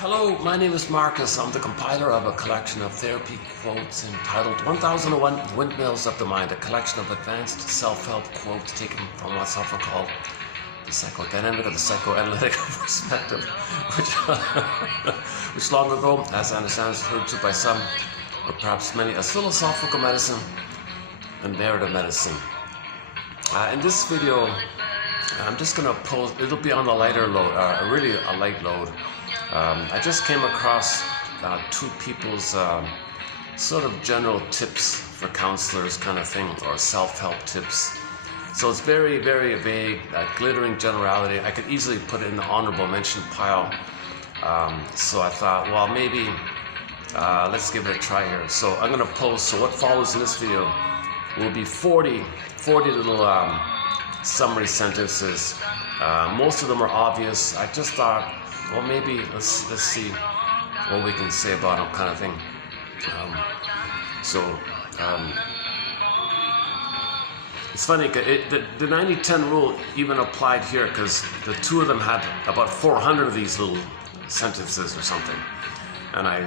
Hello, my name is Marcus. I'm the compiler of a collection of therapy quotes entitled 1001 Windmills of the Mind, a collection of advanced self-help quotes taken from what's often called the psychodynamic or the psychoanalytic perspective, which long ago, as I understand, is referred to by some, or perhaps many, as philosophical medicine and narrative medicine. In this video, I'm just going to pose, it'll be on the lighter load, really a light load. I just came across two people's sort of general tips for counselors kind of thing, or self-help tips. So it's very, very vague, glittering generality. I could easily put it in the honorable mention pile. So I thought, well, maybe let's give it a try here. So I'm going to post, so what follows in this video will be 40 little summary sentences. Most of them are obvious. I just thought, well, maybe let's see what we can say about them, kind of thing. It's funny, the 90-10 rule even applied here, because the two of them had about 400 of these little sentences or something, and I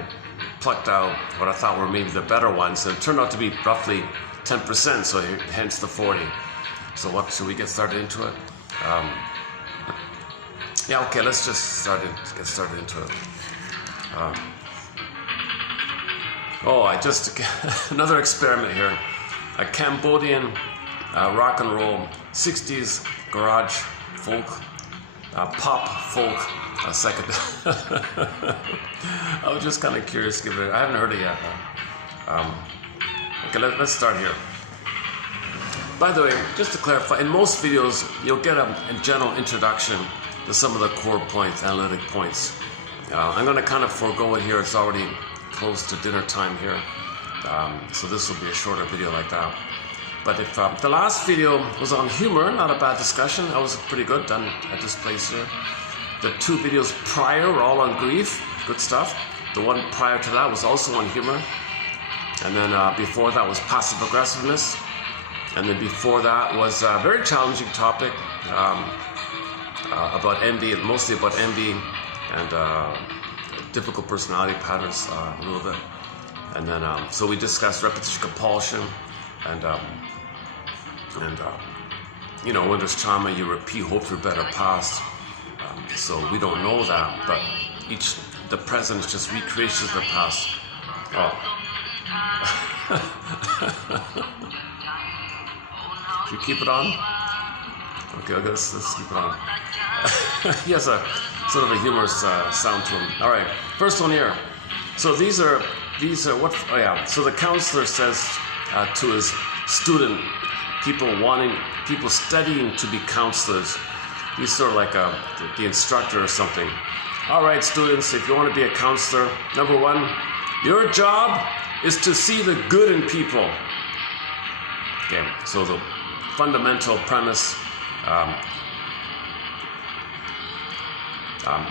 plucked out what I thought were maybe the better ones, and it turned out to be roughly 10%, so hence the 40. So what, should we get started into it? Yeah, okay, let's just get started into it. Another experiment here. A Cambodian rock and roll, 60s garage folk, pop folk, psychedelic. I was just kind of curious, I haven't heard it yet. Okay, let's start here. By the way, just to clarify, in most videos, you'll get a general introduction to some of the core points, analytic points. I'm going to kind of forego it here. It's already close to dinner time here. So this will be a shorter video like that. But if the last video was on humor, not a bad discussion. That was pretty good, done at this place here. The two videos prior were all on grief, good stuff. The one prior to that was also on humor. And then before that was passive aggressiveness. And then before that was a very challenging topic about envy, mostly about envy and difficult personality patterns a little bit. And then, so we discussed repetition compulsion and you know, when there's trauma, you repeat hope for better past. So we don't know that, but the present is just recreations of the past. Should we keep it on? Okay, let's keep it on. He has a sort of a humorous sound to him. All right, first one here. So these are what? Oh yeah. So the counselor says to his student, people studying to be counselors. He's sort of like the instructor or something. All right, students, if you want to be a counselor, number one, your job is to see the good in people. Okay, so the fundamental premise,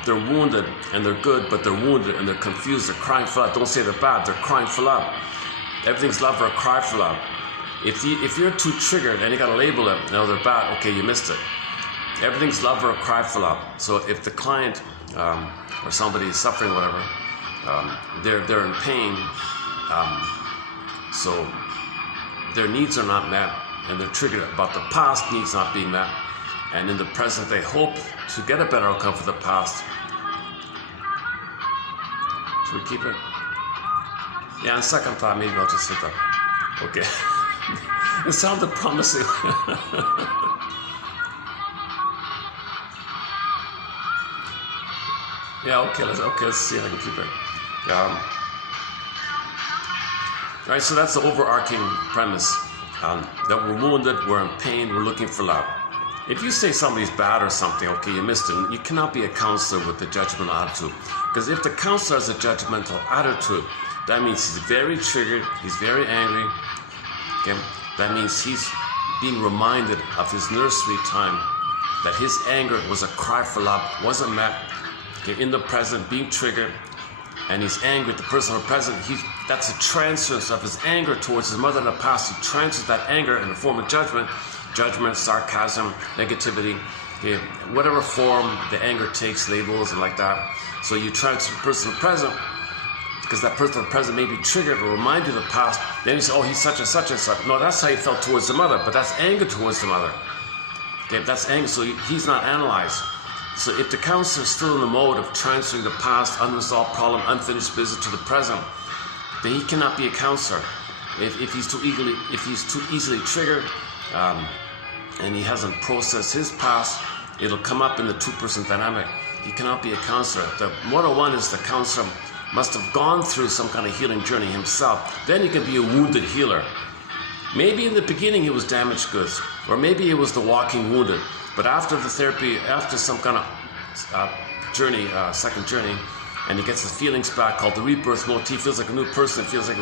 they're wounded and they're good, but they're wounded and they're confused, they're crying for love. Don't say they're bad, they're crying for love. Everything's love or a cry for love. If you're too triggered and you gotta label it, no, they're bad, okay, you missed it. Everything's love or a cry for love. So if the client or somebody is suffering, whatever, they're in pain, so their needs are not met, and they're triggered about the past needs not being met, and in the present they hope to get a better outcome for the past. Should we keep it? Yeah, on second thought, maybe I'll just hit that. Okay. It sounded promising. Yeah, okay, let's see if I can keep it. All right, so that's the overarching premise. That we're wounded, we're in pain, we're looking for love. If you say somebody's bad or something, okay, you missed it. You cannot be a counselor with a judgmental attitude. Because if the counselor has a judgmental attitude, that means he's very triggered, he's very angry. Okay? That means he's being reminded of his nursery time, that his anger was a cry for love, wasn't met. Okay? In the present, being triggered, and he's angry at the person in the present, that's a transference of his anger towards his mother in the past. He transfers that anger in the form of judgment, sarcasm, negativity, Okay, whatever form the anger takes, labels and like that. So you transfer the person to the present, because that person in the present may be triggered or remind you of the past. Then you say, oh, he's such and such and such. No, that's how you felt towards the mother, but that's anger towards the mother. Okay, that's anger, so he's not analyzed. So if the counselor is still in the mode of transferring the past, unresolved problem, unfinished business to the present, then he cannot be a counselor. If he's too easily triggered, and he hasn't processed his past, it'll come up in the two-person dynamic. He cannot be a counselor. The 101 is the counselor must have gone through some kind of healing journey himself. Then he can be a wounded healer. Maybe in the beginning he was damaged goods, or maybe he was the walking wounded. But after the therapy, after some kind of journey, second journey, and he gets his feelings back, called the rebirth motif, feels like a new person, feels like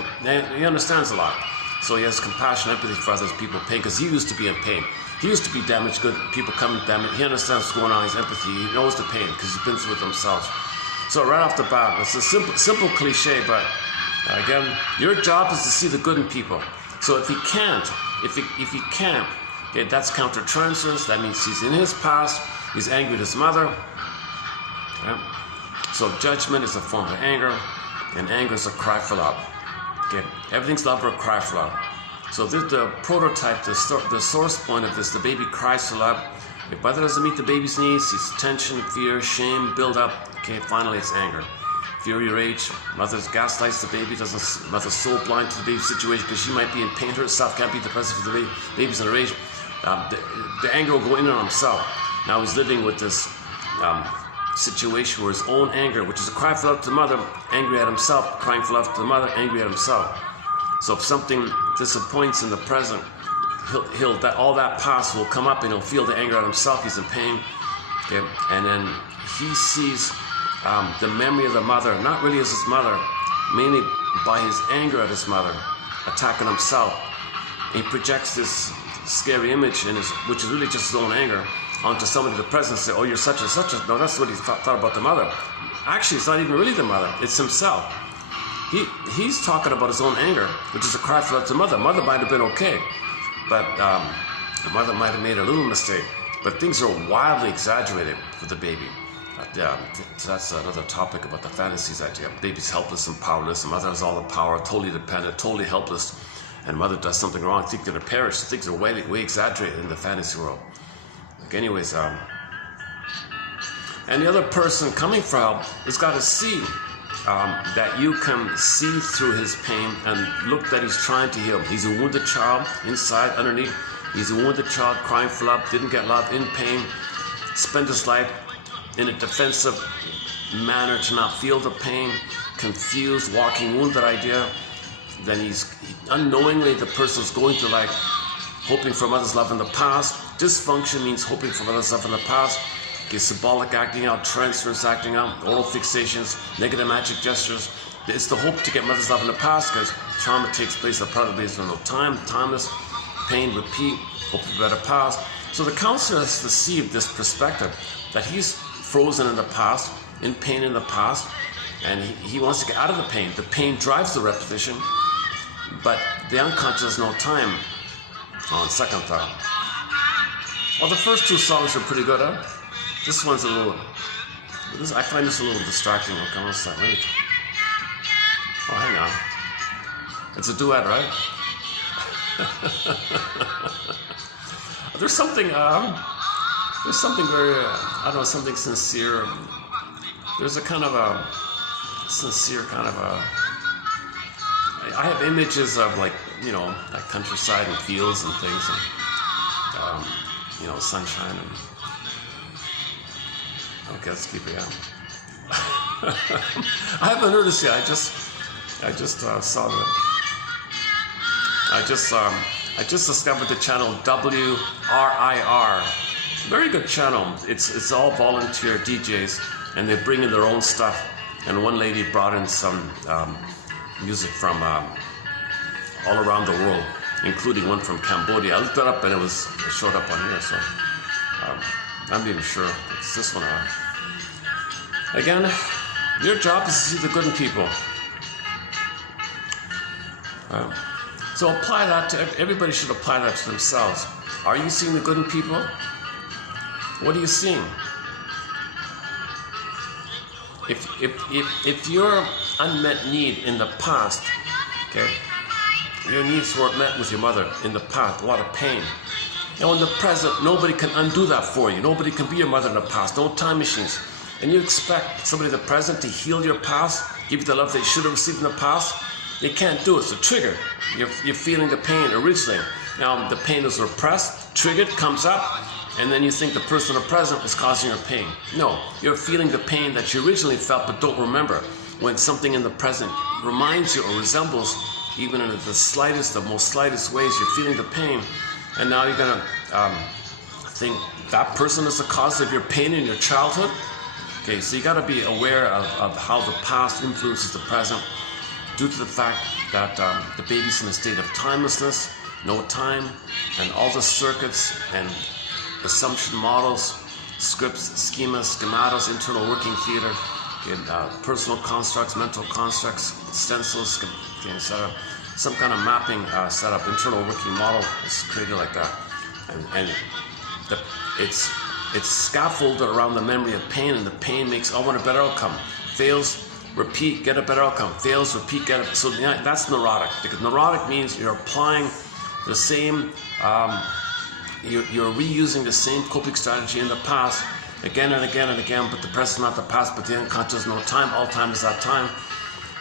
he understands a lot. So he has compassion, empathy for others people pain, because he used to be in pain. He used to be damaged good, people come damaged. He understands what's going on, he's empathy, he knows the pain, because he's been through it himself. So right off the bat, it's a simple cliche, but again, your job is to see the good in people. So if he can't, okay, that's counter-transference. That means he's in his past, he's angry at his mother. Okay? So judgment is a form of anger, and anger is a cry for love. Okay? Everything's love or a cry for love. So the prototype, the source point of this, the baby cries for love. If mother doesn't meet the baby's needs, it's tension, fear, shame, build up. Okay, finally it's anger. Fury, rage, mother gaslights the baby, mother's so blind to the baby's situation because she might be in pain herself, can't be the presence of the baby, baby's in a rage. The anger will go in on himself. Now he's living with this situation where his own anger, which is a cry for love to the mother, angry at himself, crying for love to the mother, angry at himself. So if something disappoints in the present, all that past will come up and he'll feel the anger at himself, he's in pain. Okay? And then he sees the memory of the mother, not really as his mother, mainly by his anger at his mother, attacking himself. He projects this scary image, which is really just his own anger, onto somebody in the present and say, oh, you're such and such. No, that's what he thought about the mother. Actually, it's not even really the mother, it's himself. He's talking about his own anger, which is a cry for love to the mother. Mother might have been okay, but the mother might have made a little mistake. But things are wildly exaggerated for the baby. So that's another topic about the fantasies idea. Baby's helpless and powerless, and mother has all the power, totally dependent, totally helpless, and mother does something wrong, think they're gonna perish. Things are way exaggerated in the fantasy world. Like anyways, and the other person coming for help has got to see that you can see through his pain and look that he's trying to heal. He's a wounded child inside, underneath. He's a wounded child crying for love, didn't get love, in pain, spent his life in a defensive manner to not feel the pain, confused, walking wounded idea. Then unknowingly the person's going through life hoping for mother's love in the past. Dysfunction means hoping for mother's love in the past. Okay, symbolic acting out, transference acting out, oral fixations, negative magic gestures. It's the hope to get mother's love in the past because trauma takes place at present based on no time, timeless, pain, repeat, hope for a better past. So the counselor has to see this perspective that he's frozen in the past, in pain in the past, and he wants to get out of the pain. The pain drives the repetition, but the unconscious has no time on second thought. Well, the first two songs are pretty good, huh? This one's a little, I find this a little distracting. Okay, what's that? Wait. Oh, hang on. It's a duet, right? There's something very, I don't know, something sincere. There's a kind of a sincere kind of a, I have images of like countryside and fields and things, and sunshine and. Okay, let's keep it going. I haven't heard this yet. I just saw that. I just discovered the channel WRIR. Very good channel. It's all volunteer DJs, and they bring in their own stuff. And one lady brought in some music from all around the world, including one from Cambodia. I looked it up, and it showed up on here. So. I'm not even sure it's this one. Again, your job is to see the good in people. So apply that to everybody. Should apply that to themselves. Are you seeing the good in people? What are you seeing? If your unmet need in the past, okay, your needs weren't met with your mother in the past, a lot of pain. Now in the present, nobody can undo that for you. Nobody can be your mother in the past. No time machines. And you expect somebody in the present to heal your past, give you the love they should have received in the past. They can't do it. It's a trigger. You're feeling the pain originally. Now the pain is repressed, triggered, comes up, and then you think the person in the present is causing your pain. No, you're feeling the pain that you originally felt but don't remember. When something in the present reminds you or resembles, even in the slightest, the most slightest ways, you're feeling the pain. And now you're gonna think that person is the cause of your pain in your childhood. Okay, so you gotta be aware of how the past influences the present due to the fact that the baby's in a state of timelessness, no time, and all the circuits and assumption models, scripts, schemas, schematas, internal working theater, okay, personal constructs, mental constructs, stencils, okay, etc. Some kind of mapping setup, internal working model is created like that, and it's scaffolded around the memory of pain, and the pain makes, I want a better outcome. Fails, repeat, get a better outcome. Fails, repeat, get a, so yeah, that's neurotic, because neurotic means you're applying the same, you're reusing the same coping strategy in the past again and again and again, but the present not the past, but the unconscious no time, all time is that time.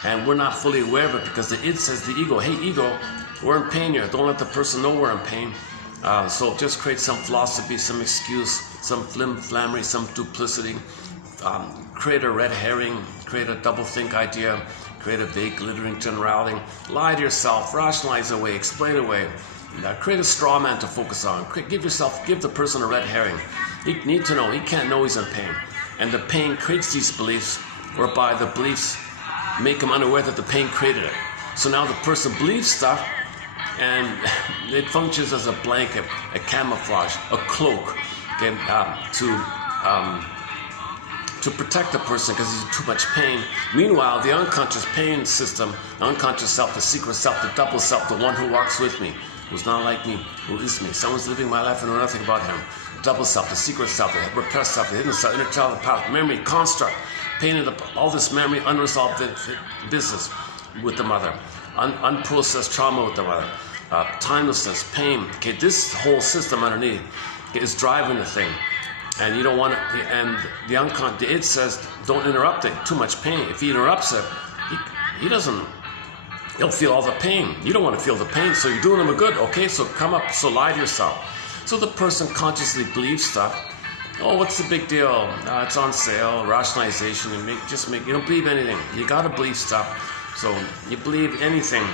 And we're not fully aware of it because the id says the ego, hey ego, we're in pain here. Don't let the person know we're in pain. So just create some philosophy, some excuse, some flim-flammery, some duplicity. Create a red herring, create a double-think idea, create a vague, glittering generality. Lie to yourself, rationalize away, explain away. Create a straw man to focus on. Give the person a red herring. He needs to know, he can't know he's in pain. And the pain creates these beliefs, whereby the beliefs make him unaware that the pain created it. So now the person believes stuff, and it functions as a blanket, a camouflage, a cloak, okay, to protect the person because he's in too much pain. Meanwhile, the unconscious pain system, the unconscious self, the secret self, the double self, the one who walks with me, who's not like me, who is me. Someone's living my life and know nothing about him. The double self, the secret self, the repressed self, the hidden self, inner child, the past, memory, construct, pain in all this memory, unresolved business with the mother, unprocessed trauma with the mother, timelessness, pain. Okay, this whole system underneath is driving the thing, and you don't want it. And the unconscious, the id says, don't interrupt it. Too much pain. If he interrupts it, he'll feel all the pain. You don't want to feel the pain, so you're doing him a good. Okay, so come up, so lie to yourself. So the person consciously believes stuff. Oh, what's the big deal? It's on sale, rationalization, and you don't believe anything. You gotta believe stuff. So you believe anything.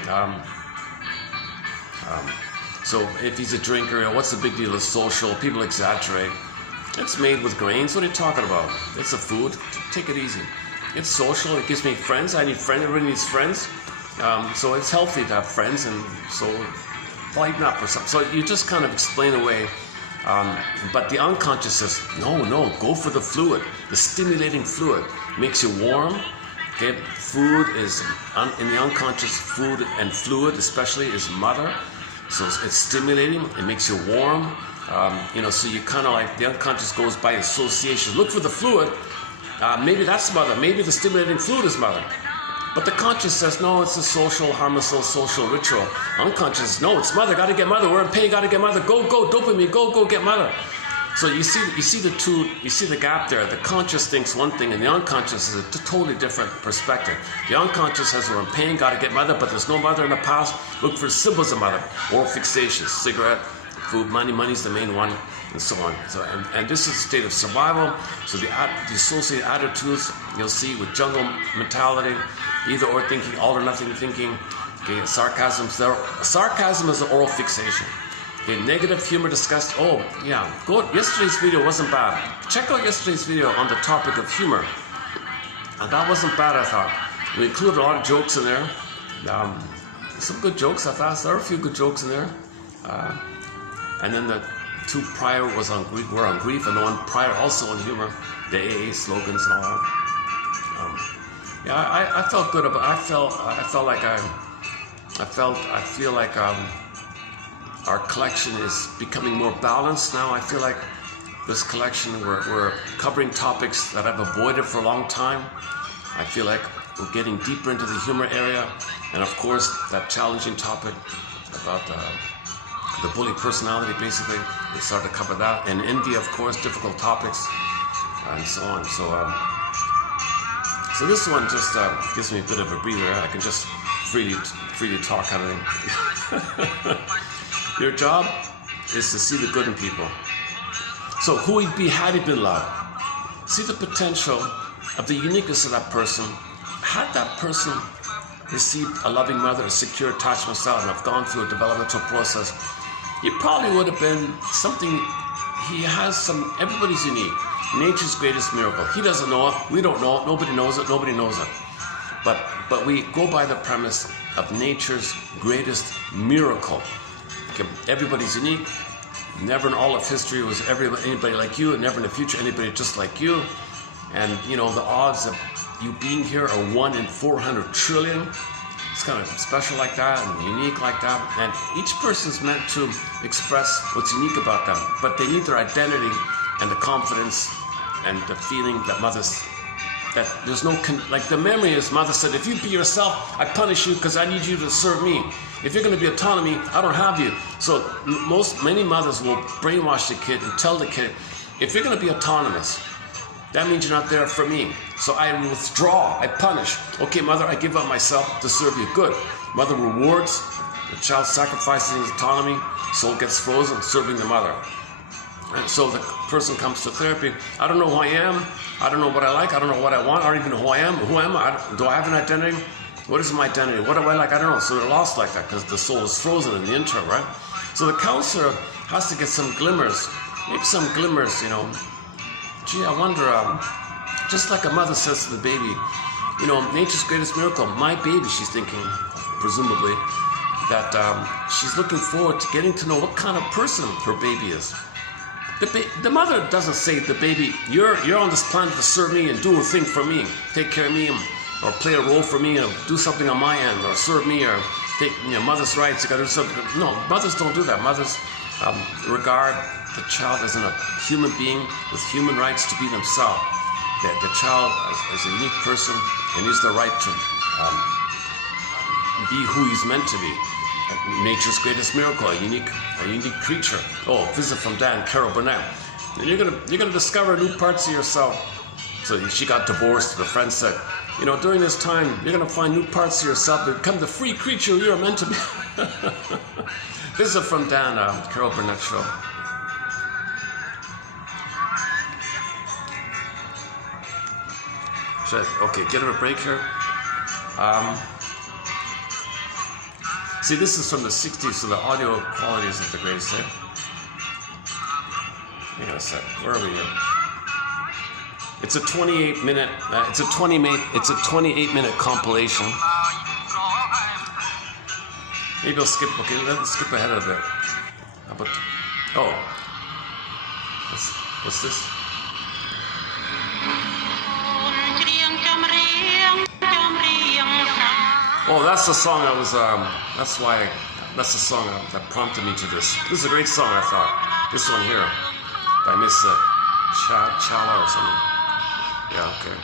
So if he's a drinker, what's the big deal? It's social, people exaggerate. It's made with grains, what are you talking about? It's a food, take it easy. It's social, it gives me friends, I need friends, everybody needs friends. So it's healthy to have friends, and so lighten up or something. So you just kind of explain away. But the unconscious says, no, go for the fluid. The stimulating fluid makes you warm. Okay, food is, in the unconscious, food and fluid especially is mother. So it's stimulating, it makes you warm. So you kind of like, the unconscious goes by association. Look for the fluid. Maybe that's mother. Maybe the stimulating fluid is mother. But the conscious says, no, it's a social, harmless, social ritual. Unconscious, no, it's mother, gotta get mother. We're in pain, gotta get mother. Go, dopamine, go, get mother. So you see the gap there. The conscious thinks one thing, and the unconscious is a totally different perspective. The unconscious says we're in pain, gotta get mother, but there's no mother in the past. Look for symbols of mother. Oral fixation, cigarette, food, money's the main one, and so on. So, and this is a state of survival. So the associated attitudes you'll see with jungle mentality, either or thinking, all or nothing thinking. Okay, sarcasm is an oral fixation. Okay, negative humor, disgust. Oh yeah, yesterday's video wasn't bad. Check out yesterday's video on the topic of humor. And that wasn't bad, I thought. We included a lot of jokes in there. Some good jokes, I thought. There were a few good jokes in there. And then the two prior were on grief, and the one prior also on humor, the AA slogans and all that. I felt good about. I feel like our collection is becoming more balanced now. I feel like this collection. We're covering topics that I've avoided for a long time. I feel like we're getting deeper into the humor area, and of course that challenging topic about the bully personality, basically. We started to cover that, and envy, of course, difficult topics, and so on. So this one just gives me a bit of a breather. I can just freely talk kind of thing. Your job is to see the good in people. So who would be had he been loved? See the potential of the uniqueness of that person. Had that person received a loving mother, a secure attachment style, and have gone through a developmental process, he probably would have been something. He has some. Everybody's unique. Nature's greatest miracle. He doesn't know it. We don't know it. Nobody knows it. Nobody knows it. But we go by the premise of nature's greatest miracle. Okay, everybody's unique. Never in all of history was anybody like you, and never in the future anybody just like you. And you know, the odds of you being here are 1 in 400 trillion. It's kind of special like that and unique like that. And each person's meant to express what's unique about them, but they need their identity and the confidence and the feeling that that there's no, like the memory is, mother said, if you be yourself, I punish you because I need you to serve me. If you're going to be autonomy, I don't have you. So many mothers will brainwash the kid and tell the kid, if you're going to be autonomous, that means you're not there for me. So I withdraw, I punish. Okay, mother, I give up myself to serve you. Good. Mother rewards, the child sacrificing his autonomy, soul gets frozen, serving the mother. And so the person comes to therapy. I don't know who I am. I don't know what I like. I don't know what I want. I don't even know who I am. Who am I? Do I have an identity? What is my identity? What do I like? I don't know. So they're lost like that because the soul is frozen in the interim, right? So the counselor has to get some glimmers, maybe some glimmers, you know. Gee, I wonder, just like a mother says to the baby, you know, nature's greatest miracle, my baby, she's thinking, presumably, that she's looking forward to getting to know what kind of person her baby is. The mother doesn't say to the baby, you're on this planet to serve me and do a thing for me, take care of me, or play a role for me, or do something on my end, or serve me, or take, you know, mother's rights, you gotta do something. No, mothers don't do that. Mothers regard the child as a human being with human rights to be themselves. The child is a unique person and has the right to be who he's meant to be. Nature's greatest miracle, a unique creature. Oh, visit from Dan, Carol Burnett. And you're gonna discover new parts of yourself. So she got divorced. The friend said, you know, during this time, you're gonna find new parts of yourself to become the free creature you're meant to be. Visit from Dan, Carol Burnett show. Okay, get her a break here. See, this is from the 60s, so the audio quality isn't the greatest there. Hang on a sec. Where are we here? It's a 28-minute. It's a 28-minute compilation. Maybe I'll skip. Okay, let's skip ahead a bit. How about? Oh, what's this? Oh, that's the song I was, that's the song that prompted me to this. This is a great song, I thought. This one here, by Miss Chala or something. Yeah, okay.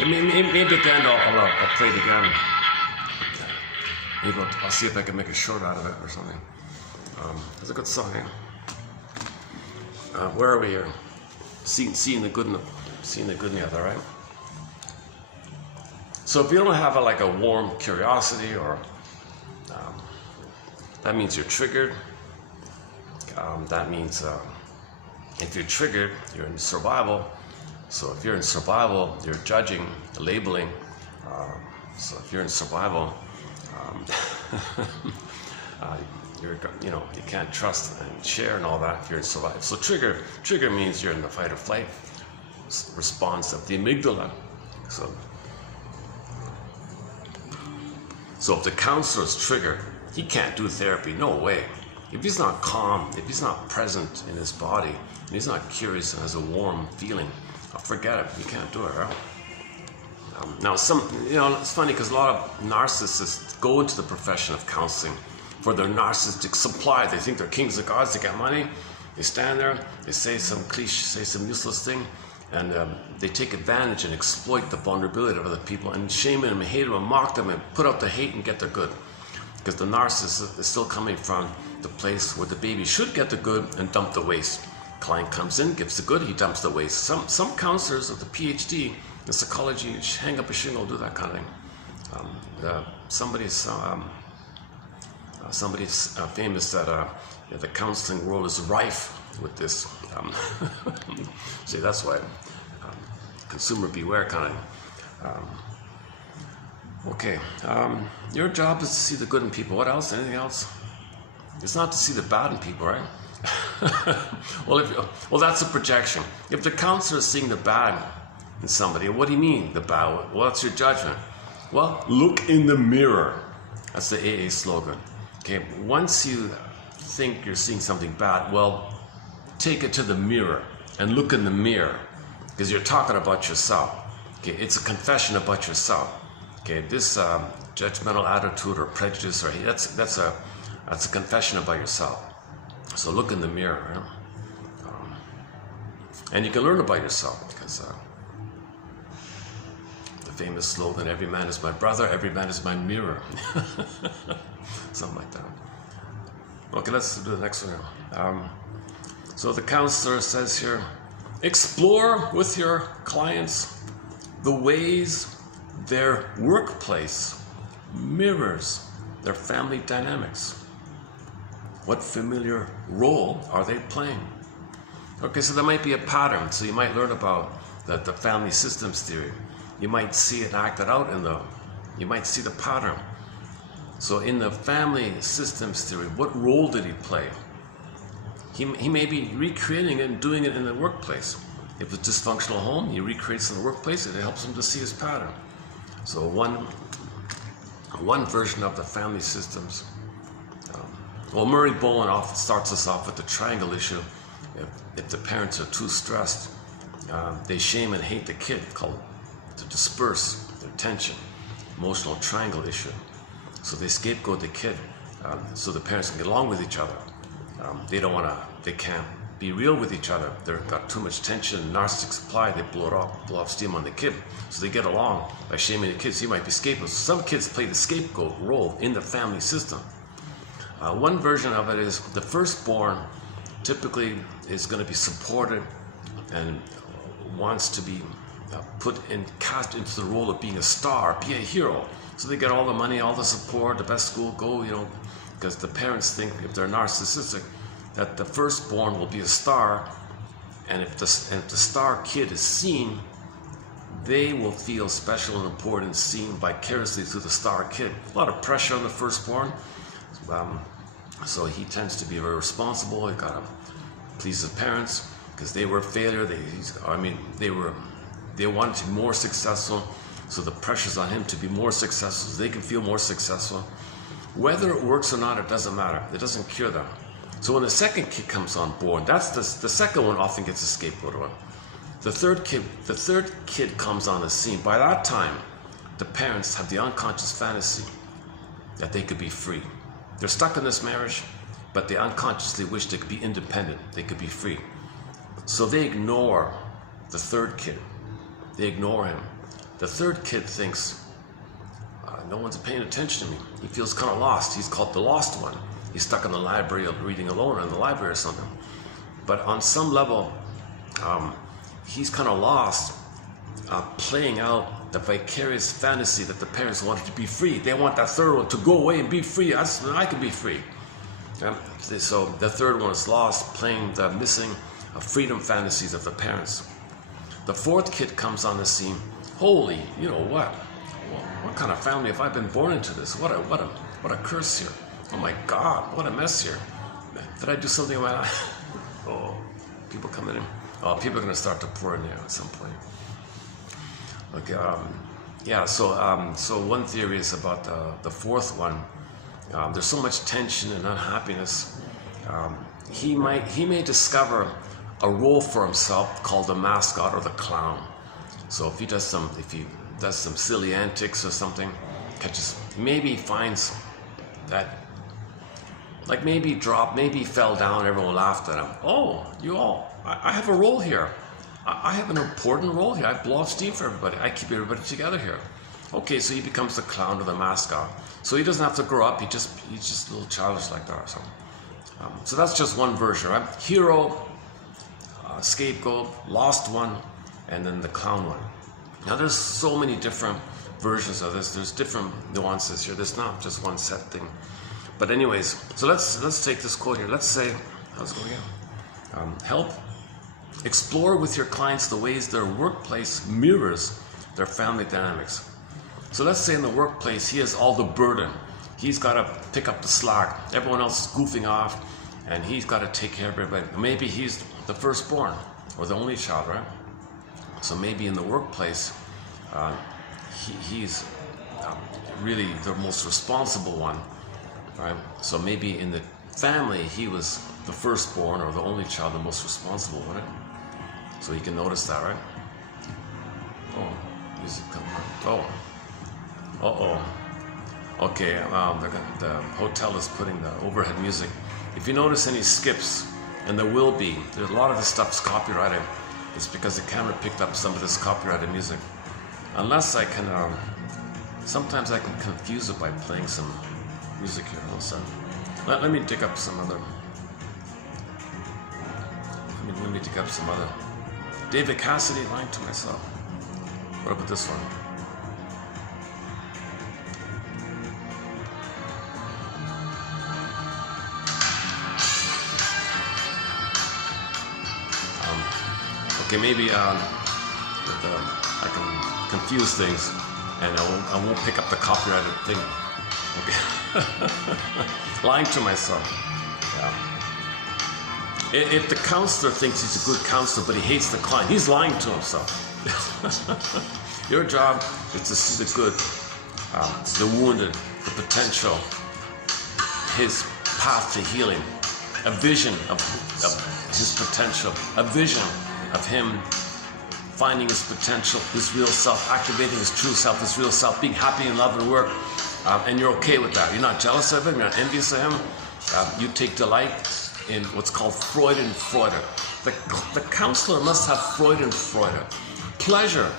Maybe at the end I'll play it again. Maybe I'll see if I can make a short out of it or something. It's a good song. Where are we here? Seeing the good in the other, right? So if you don't have like a warm curiosity, or that means you're triggered. That means if you're triggered, you're in survival. So if you're in survival, you're judging, labeling. So if you're in survival, you can't trust and share and all that if you're in survival. So trigger means you're in the fight or flight response of the amygdala. So if the counselor's triggered, he can't do therapy. No way. If he's not calm, if he's not present in his body, and he's not curious and has a warm feeling, forget it. You can't do it, right? Now, it's funny because a lot of narcissists go into the profession of counseling for their narcissistic supply. They think they're kings of gods. They get money. They stand there. They say some cliche, say some useless thing, and they take advantage and exploit the vulnerability of other people and shame them and hate them and mock them and put out the hate and get their good. Because the narcissist is still coming from the place where the baby should get the good and dump the waste. Client comes in, gives the good, he dumps the waste. Some counselors with a PhD in psychology hang up a shingle, do that kind of thing. Somebody's famous that the counseling world is rife with this. See, that's why consumer beware kind of. Okay, your job is to see the good in people. What else? Anything else? It's not to see the bad in people, right? Well, that's a projection. If the counselor is seeing the bad in somebody, what do you mean, the bad? Well, that's your judgment. Well, look in the mirror. That's the AA slogan. Okay, once you think you're seeing something bad, well, take it to the mirror and look in the mirror, because you're talking about yourself. Okay, it's a confession about yourself. Okay, this judgmental attitude or prejudice, or that's a confession about yourself. So look in the mirror, right? And you can learn about yourself, because the famous slogan, every man is my brother, every man is my mirror. Something like that. Okay, let's do the next one. So the counselor says here, explore with your clients the ways their workplace mirrors their family dynamics. What familiar role are they playing? Okay, so there might be a pattern. So you might learn about the family systems theory. You might see it acted out you might see the pattern. So in the family systems theory, what role did he play? He may be recreating it and doing it in the workplace. If it's a dysfunctional home, he recreates in the workplace, and it helps him to see his pattern. So one version of the family systems. Well, Murray Bowen often starts us off with the triangle issue. If the parents are too stressed, they shame and hate the kid, called to disperse their tension. Emotional triangle issue. So they scapegoat the kid, so the parents can get along with each other. They can't be real with each other. They've got too much tension and narcissistic supply. They blow off steam on the kid. So they get along by shaming the kids. He might be scapegoat. So some kids play the scapegoat role in the family system. One version of it is the firstborn typically is going to be supported and wants to be cast into the role of being a star, be a hero. So they get all the money, all the support, the best school, go, because the parents think, if they're narcissistic, that the firstborn will be a star, and if the star kid is seen, they will feel special and important, seen vicariously through the star kid. A lot of pressure on the firstborn. So he tends to be very responsible. He got to please his parents because they were a failure. They wanted to be more successful. So the pressure's on him to be more successful so they can feel more successful. Whether it works or not, it doesn't matter. It doesn't cure them. So when the second kid comes on board, that's the second one often gets a scapegoat one. The third kid comes on the scene. By that time, the parents have the unconscious fantasy that they could be free. They're stuck in this marriage, but they unconsciously wish they could be independent. They could be free. So they ignore the third kid. They ignore him. The third kid thinks, no one's paying attention to me. He feels kind of lost. He's called the lost one. He's stuck in the library reading alone in the library or something. But on some level, he's kind of lost, playing out the vicarious fantasy that the parents wanted to be free. They want that third one to go away and be free. I can be free. So the third one is lost, playing the missing freedom fantasies of the parents. The fourth kid comes on the scene. Holy, you know what? What kind of family have I been born into this? What a curse here. Oh my God, what a mess here. Did I do something in my life? Oh, people coming in. Oh, people are going to start to pour in there at some point. Okay, yeah, so one theory is about the fourth one. There's so much tension and unhappiness. He may discover a role for himself called the mascot or the clown. So if he does some silly antics or something, maybe he finds that, like maybe he fell down, everyone laughed at him. Oh, I have a role here. I have an important role here. I blow off steam for everybody. I keep everybody together here. Okay, so he becomes the clown or the mascot. So he doesn't have to grow up. He's just a little childish like that or something. So that's just one version, right? Hero, scapegoat, lost one, and then the clown one. Now there's so many different versions of this. There's different nuances here. There's not just one set thing. But anyways, so let's take this quote here. Let's say, how's it going again? Help explore with your clients the ways their workplace mirrors their family dynamics. So let's say in the workplace he has all the burden. He's got to pick up the slack. Everyone else is goofing off, and he's got to take care of everybody. Maybe he's the firstborn or the only child, right? So maybe in the workplace, he's really the most responsible one, right? So maybe in the family, he was the firstborn or the only child, the most responsible, right? So you can notice that, right? Oh, music coming on. Oh, uh-oh. Okay, the hotel is putting the overhead music. If you notice any skips, and there will be, there's a lot of this stuff's copyrighted. It's because the camera picked up some of this copyrighted music. Unless I can, sometimes I can confuse it by playing some music here also. Let me dig up some other, let me dig up some other. David Cassidy, Lying to Myself. What about this one? Okay, maybe I can confuse things, and I won't pick up the copyrighted thing. Okay, lying to myself. Yeah. If the counselor thinks he's a good counselor, but he hates the client, he's lying to himself. Your job is to see the good, the wounded, the potential, his path to healing, a vision of his potential, a vision of him finding his potential, his real self, activating his true self, his real self, being happy in love and work, and you're okay with that. You're not jealous of him, you're not envious of him. You take delight in what's called Freudenfreude. The counselor must have Freudenfreude, pleasure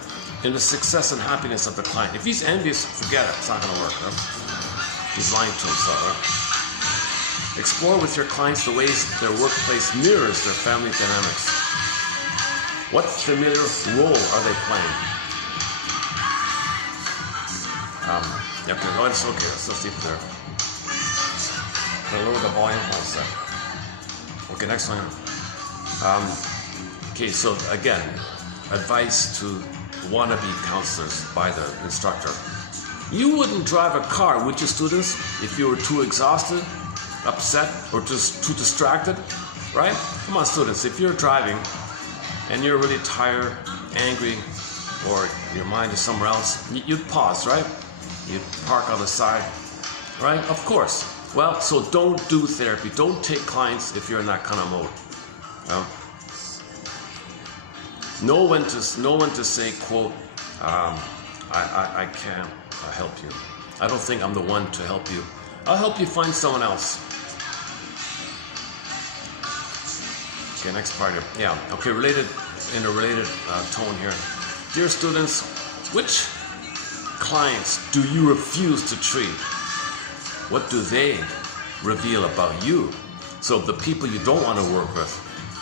in the success and happiness of the client. If he's envious, forget it, it's not going to work. Right? He's lying to himself. Right? Explore with your clients the ways their workplace mirrors their family dynamics. What familiar role are they playing? Okay, it's okay, let's leave it there. I'm gonna lower the volume, 1 sec. Okay, next one. Okay, so again, advice to wannabe counselors by the instructor. You wouldn't drive a car, would you, students, if you were too exhausted, upset, or just too distracted, right? Come on, students, if you're driving, and you're really tired, angry, or your mind is somewhere else, you'd pause, right? You'd park on the side, right? Of course. Well, so don't do therapy. Don't take clients if you're in that kind of mode. Know when to say, quote, I can't help you. I don't think I'm the one to help you. I'll help you find someone else. Okay, next part here. Yeah, okay, in a related tone here. Dear students, Which clients do you refuse to treat? What do they reveal about you? So the people you don't want to work with,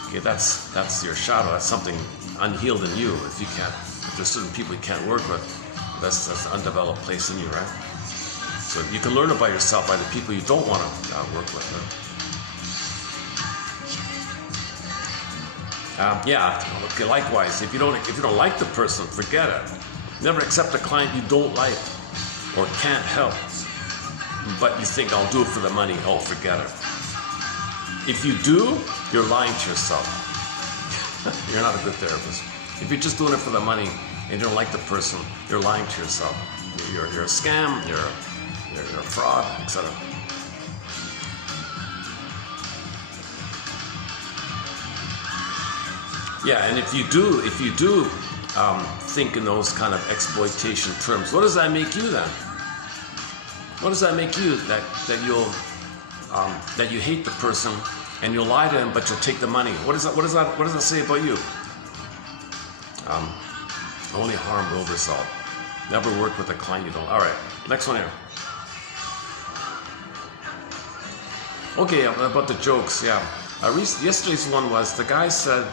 okay, that's your shadow. That's something unhealed in you. If there's certain people you can't work with, that's an undeveloped place in you, right? So you can learn about yourself by the people you don't want to work with. Right? Okay. Likewise, if you don't like the person, forget it. Never accept a client you don't like or can't help, but you think, I'll do it for the money. Oh, forget it. If you do, you're lying to yourself. You're not a good therapist. If you're just doing it for the money and you don't like the person, you're lying to yourself. You're a scam, you're a fraud, etc. Yeah, and if you do think in those kind of exploitation terms, what does that make you then? What does that make you that you hate the person and you'll lie to him, but you'll take the money? What does that say about you? Only harm will result. Never work with a client you don't. All right, next one here. Okay, about the jokes. Yeah, yesterday's one was the guy said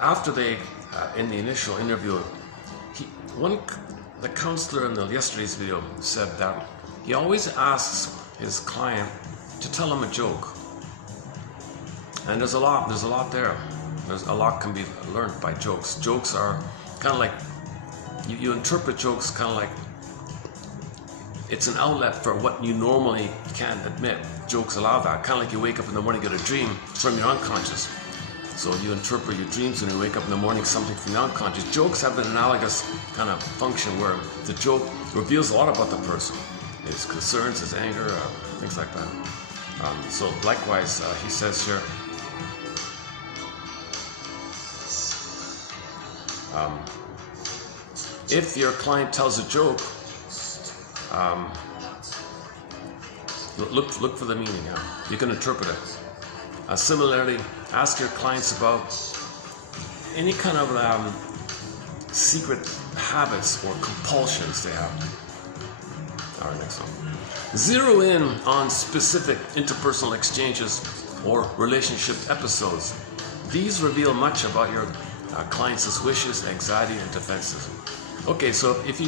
after they in the initial interview, the counselor in yesterday's video said that he always asks his client to tell him a joke. And there's a lot there. There's a lot can be learned by jokes. Jokes are kind of like, you interpret jokes kind of like, it's an outlet for what you normally can't admit. Jokes allow that. Kind of like you wake up in the morning, get a dream from your unconscious. So you interpret your dreams when you wake up in the morning, something from the unconscious. Jokes have an analogous kind of function where the joke reveals a lot about the person. His concerns, his anger, things like that. So likewise, he says here, if your client tells a joke, look for the meaning. You can interpret it. Similarly, ask your clients about any kind of secret habits or compulsions they have. All right, next one. Zero in on specific interpersonal exchanges or relationship episodes. These reveal much about your clients' wishes, anxiety, and defenses. Okay, so if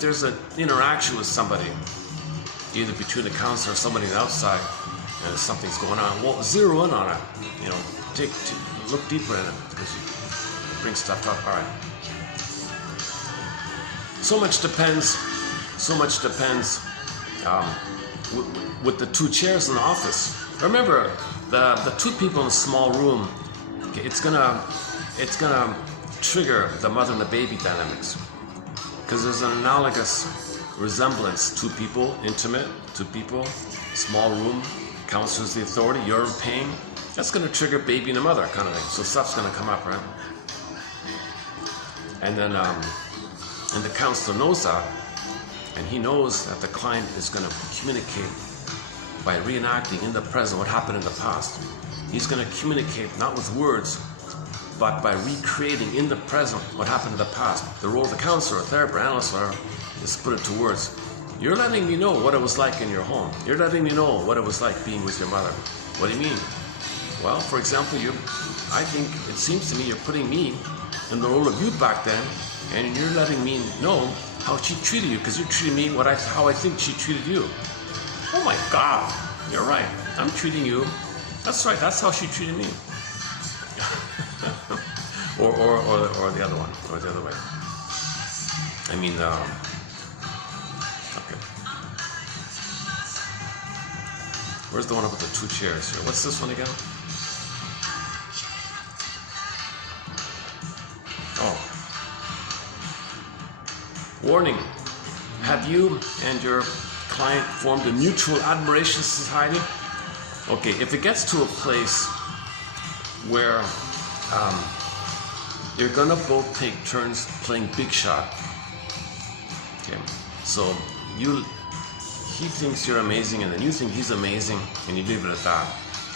there's an interaction with somebody, either between the counselor or somebody outside, and something's going on, well, zero in on it. You know, look deeper in it because it brings stuff up. All right. So much depends. With the two chairs in the office. Remember, the two people in a small room. Okay, it's gonna trigger the mother and the baby dynamics because there's an analogous resemblance. Two people, intimate. Two people, small room. Counselor's the authority. You're in pain. That's gonna trigger baby and the mother kind of thing. So stuff's gonna come up, right? And then, and the counselor knows that. And he knows that the client is going to communicate by reenacting in the present what happened in the past. He's going to communicate not with words, but by recreating in the present what happened in the past. The role of the counselor, therapist, analyst, whatever, is to put it to words. You're letting me know what it was like in your home. You're letting me know what it was like being with your mother. What do you mean? Well, for example, I think it seems to me you're putting me in the role of you back then, and you're letting me know how she treated you, because you're treating me how I think she treated you. Oh my God, you're right. I'm treating you. That's right. That's how she treated me. or the other one, or the other way. I mean, okay. Where's the one up with the two chairs here? What's this one again? Oh. Warning, have you and your client formed a mutual admiration society? Okay, if it gets to a place where you're gonna both take turns playing big shot. Okay, so he thinks you're amazing and then you think he's amazing and you leave it at that.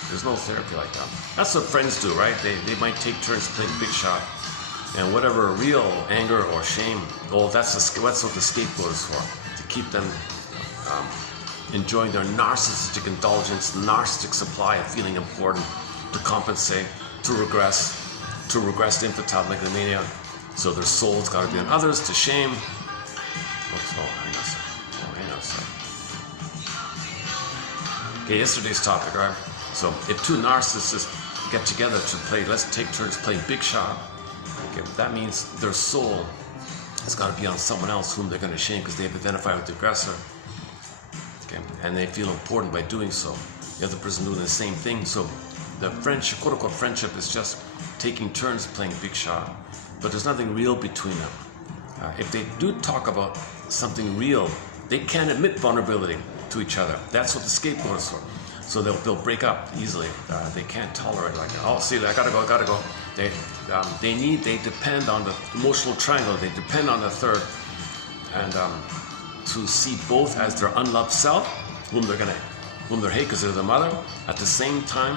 There's no therapy like that. That's what friends do, right? They might take turns playing big shot. And whatever real anger or shame, oh, that's what the scapegoat is for, to keep them enjoying their narcissistic indulgence, narcissistic supply of feeling important, to compensate, to regress into megalomania. So their soul's got to be on others, to shame. Hang on a sec. Okay, yesterday's topic, right? So if two narcissists get together to play, let's take turns playing big shot. Okay, that means their soul has got to be on someone else whom they're going to shame because they've identified with the aggressor. Okay, and they feel important by doing so. The other person doing the same thing. So the friendship, quote unquote friendship, is just taking turns playing big shot, but there's nothing real between them. If they do talk about something real, they can't admit vulnerability to each other. That's what the scapegoat is for. So they'll break up easily. They can't tolerate like, oh, see, I gotta go. They depend on the emotional triangle. They depend on the third, and to see both as their unloved self, whom they hate because they're the mother. At the same time,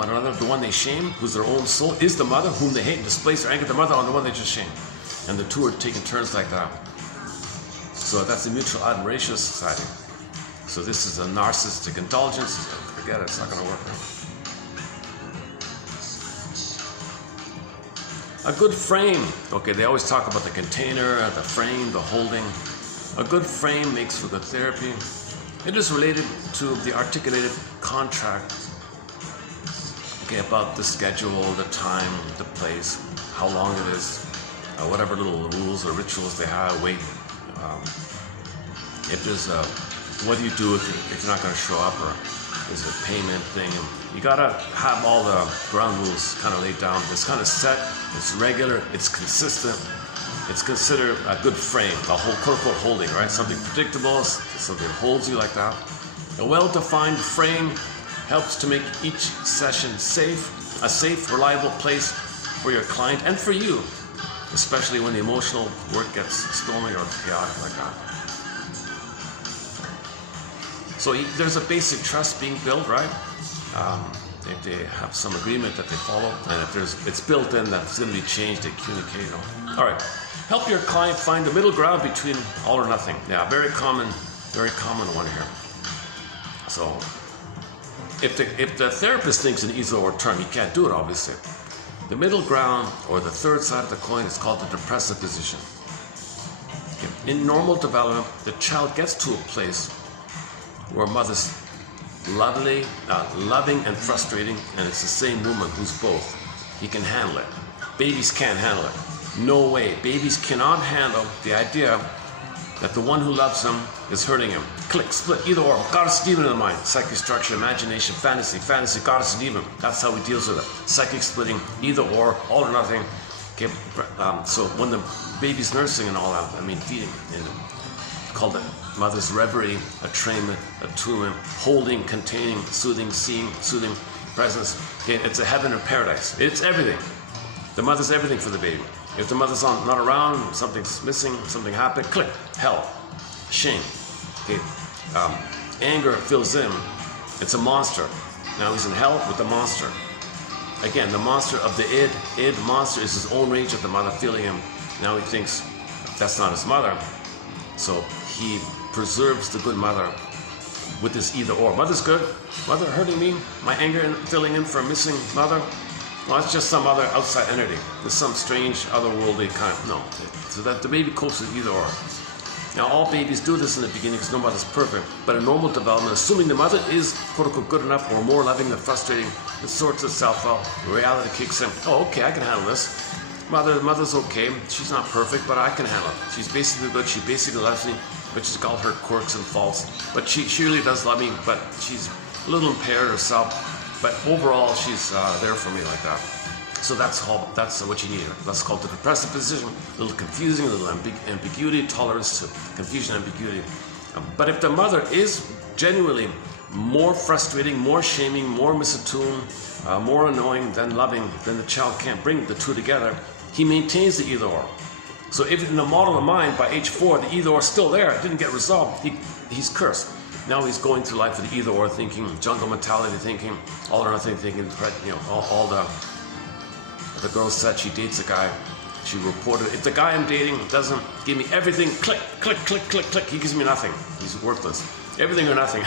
another, the one they shame, who's their own soul, is the mother, whom they hate and displace their anger. The mother on the one they just shame, and the two are taking turns like that. So that's the mutual admiration society. So this is a narcissistic indulgence. Forget it, it's not going to work. A good frame. Okay, they always talk about the container, the frame, the holding. A good frame makes for good therapy. It is related to the articulated contract. Okay, about the schedule, the time, the place, how long it is, whatever little rules or rituals they have. Wait. If there's what do you do if you're not going to show up, or there's a payment thing? You gotta have all the ground rules kind of laid down. It's kind of set, it's regular, it's consistent. It's considered a good frame, a whole quote-unquote holding, right? Something predictable, something that holds you like that. A well-defined frame helps to make each session a safe, reliable place for your client and for you, especially when the emotional work gets stormy or chaotic like that. So there's a basic trust being built, right? If they have some agreement that they follow, and if it's built in that it's going to be changed, they communicate. All right, help your client find the middle ground between all or nothing. Yeah, very common one here. So if the therapist thinks in either or term, he can't do it, obviously. The middle ground, or the third side of the coin, is called the depressive position. Okay. In normal development, the child gets to a place where mother's loving and frustrating, and it's the same woman who's both. He can handle it. Babies can't handle it. No way. Babies cannot handle the idea that the one who loves them is hurting him. Click, split, either or. Goddess and demon in the mind. Psychic structure, imagination, fantasy, goddess and demon. That's how he deals with it. Psychic splitting, either or, all or nothing. Okay. So when the baby's nursing and all that, feeding, called it mother's reverie, attunement, holding, containing, soothing, seeing, soothing presence. Okay, it's a heaven or paradise. It's everything. The mother's everything for the baby. If the mother's not around, something's missing, something happened, click, hell, shame. Okay, anger fills in. It's a monster. Now he's in hell with the monster. Again, the monster of the id monster is his own rage at the mother feeling him. Now he thinks that's not his mother. So he preserves the good mother with this either or. Mother's good, mother hurting me, my anger and filling in for a missing mother. Well, it's just some other outside entity. There's some strange otherworldly kind of, no. So that the baby copes with either or. Now all babies do this in the beginning because no mother's perfect, but in normal development, assuming the mother is quote unquote good enough or more loving than frustrating, it sorts itself out, reality kicks in. Oh, okay, I can handle this. Mother's okay, she's not perfect, but I can handle it. She's basically good, she basically loves me, but she's got her quirks and faults. But she really does love me, but she's a little impaired herself. But overall, she's there for me like that. So that's what you need. That's called the depressive position. A little confusing, a little ambiguity, tolerance to confusion, ambiguity. But if the mother is genuinely more frustrating, more shaming, more misattuned, more annoying than loving, then the child can't bring the two together. He maintains the either or. So if in the model of mind by age 4, the either or is still there, it didn't get resolved, he's cursed. Now he's going through life with the either or thinking, jungle mentality thinking, all or nothing thinking, all the the girl said she dates a guy. She reported, if the guy I'm dating doesn't give me everything, click, click, click, click, click, he gives me nothing. He's worthless. Everything or nothing.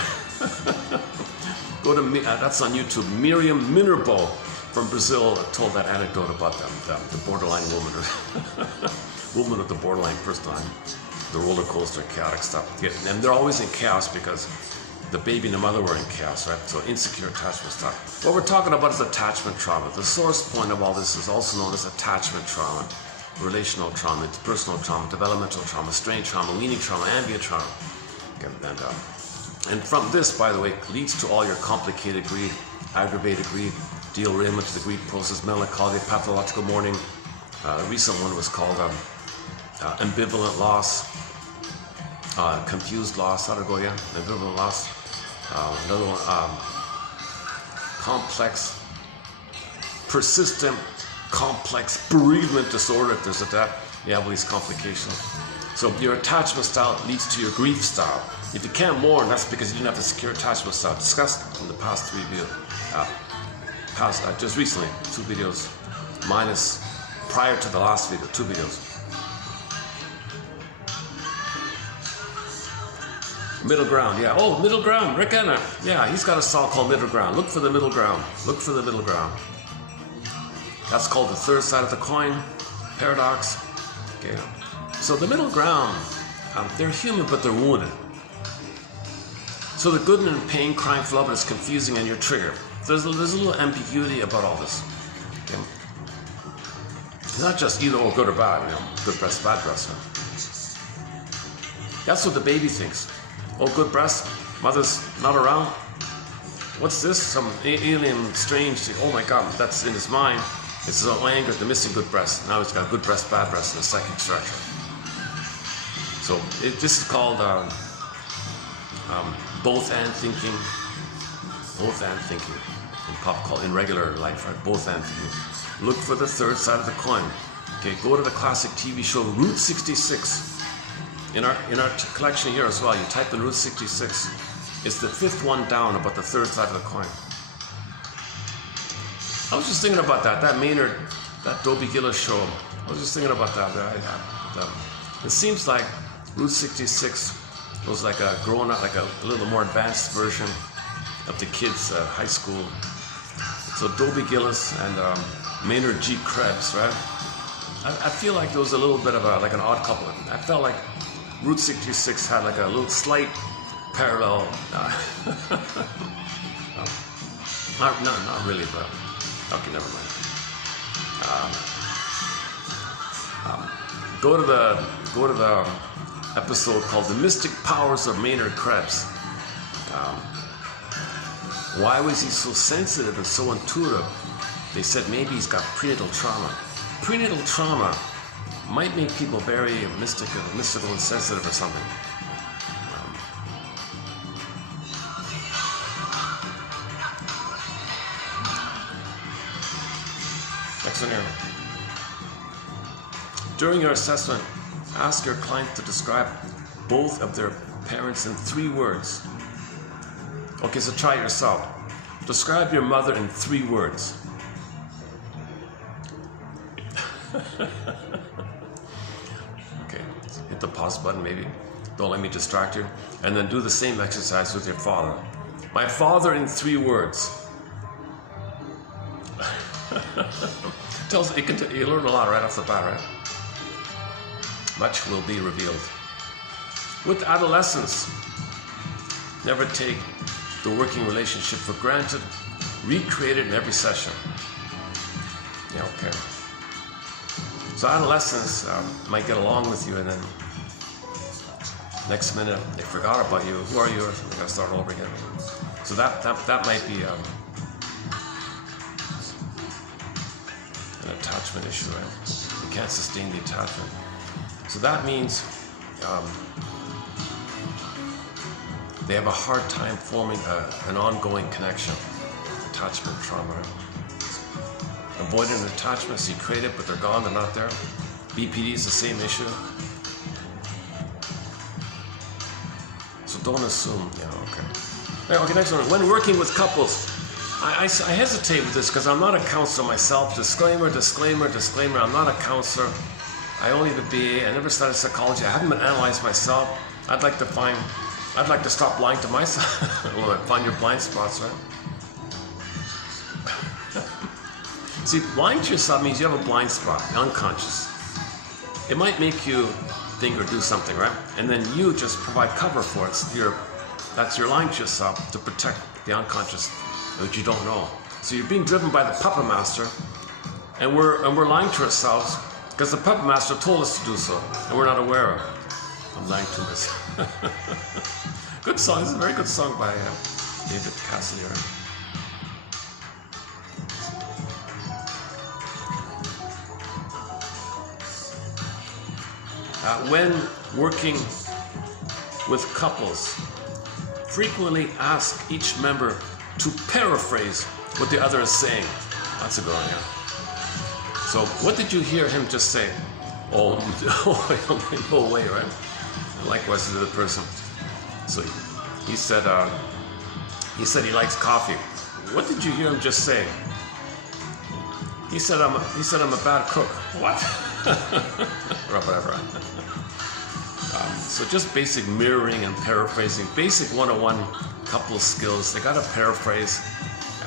Go to me, that's on YouTube. Miriam Minerbo from Brazil told that anecdote about the borderline woman, woman of the borderline personality, the roller coaster, chaotic stuff. And they're always in chaos because the baby and the mother were in chaos, right? So insecure attachment stuff. What we're talking about is attachment trauma. The source point of all this is also known as attachment trauma, relational trauma, personal trauma, developmental trauma, strain trauma, weaning trauma, ambient trauma. And from this, by the way, leads to all your complicated greed, aggravated greed, derailment to the greed process, melancholy, pathological mourning. A recent one was called ambivalent loss, confused loss. How'd it go again? Ambivalent loss. Another one, complex, persistent, complex bereavement disorder. If there's that, you have all these complications. So your attachment style leads to your grief style. If you can't mourn, that's because you didn't have the secure attachment style. Discussed in the past 3 videos. Just recently, 2 videos, minus prior to the last video, 2 videos. Middle ground, yeah. Oh, middle ground, Rick Anna. Yeah, he's got a song called Middle Ground. Look for the middle ground. Look for the middle ground. That's called the third side of the coin paradox. Okay. So the middle ground, they're human, but they're wounded. So the good and pain, crying for love is confusing and you're triggered. There's a little ambiguity about all this. Okay. It's not just either or good or bad, good breast, bad breast. That's what the baby thinks. Oh, good breast, mother's not around. What's this? Some alien, strange thing. Oh my God, that's in his mind. It's his own anger at the missing good breast. Now he's got good breast, bad breast in the psychic structure. So this is called both and thinking. Both and thinking in pop culture, in regular life, right? Both and thinking. Look for the third side of the coin. Okay, go to the classic TV show Route 66. In our collection here as well, you type in Route 66. It's the 5th one down about the third side of the coin. I was just thinking about that Maynard, that Dobie Gillis show. I was just thinking about that. It seems like Route 66 was like a grown up, like a little more advanced version of the kids' high school. So Dobie Gillis and Maynard G. Krebs, right? I feel like there was a little bit of like an odd couple. I felt like Route 66 had like a little slight parallel. Not really, but okay, never mind. Go to the episode called "The Mystic Powers of Maynard Krebs." Why was he so sensitive and so intuitive? They said maybe he's got prenatal trauma. Prenatal trauma might make people very mystical and sensitive or something. Next one here. During your assessment, ask your client to describe both of their parents in 3 words. Okay, so try it yourself. Describe your mother in 3 words. Okay, hit the pause button maybe. Don't let me distract you. And then do the same exercise with your father. My father in 3 words. You learn a lot right off the bat, right? Much will be revealed. With adolescents, never take the working relationship for granted. Recreate it in every session. Yeah, okay. So adolescents might get along with you, and then next minute they forgot about you. Who are you? They gotta start all over again. So that might be an attachment issue, right? You can't sustain the attachment. So that means they have a hard time forming an ongoing connection. Attachment trauma. Right? Avoidant attachments, you create it, but they're gone, they're not there. BPD is the same issue. So don't assume, okay. Okay, next one. When working with couples, I hesitate with this because I'm not a counselor myself. Disclaimer, disclaimer, disclaimer. I'm not a counselor. I only have a BA. I never studied psychology. I haven't been analyzed myself. I'd like to stop lying to myself. Well, I find your blind spots, right? See, lying to yourself means you have a blind spot, unconscious. It might make you think or do something, right? And then you just provide cover for it. That's your lying to yourself to protect the unconscious that you don't know. So you're being driven by the puppet master, and we're lying to ourselves because the puppet master told us to do so, and we're not aware of it. I'm lying to myself. Good song. This is a very good song by David Cassidy. When working with couples, frequently ask each member to paraphrase what the other is saying. That's a good one, yeah. So, what did you hear him just say? Oh, no way, right? Likewise to the other person. So he said he likes coffee. What did you hear him just say? He said I'm a bad cook. What? Or whatever. So just basic mirroring and paraphrasing, basic 101 couple skills. They gotta paraphrase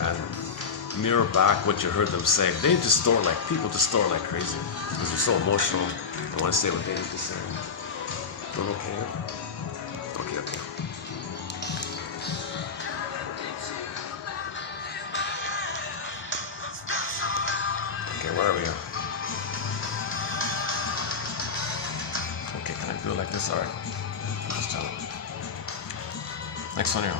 and mirror back what you heard them say. They distort people distort like crazy because they're so emotional. They want to say what they need to say. Doing okay? Okay. Okay, where are we here? Okay, can I do it like this? All right. Just tell it. Next one here.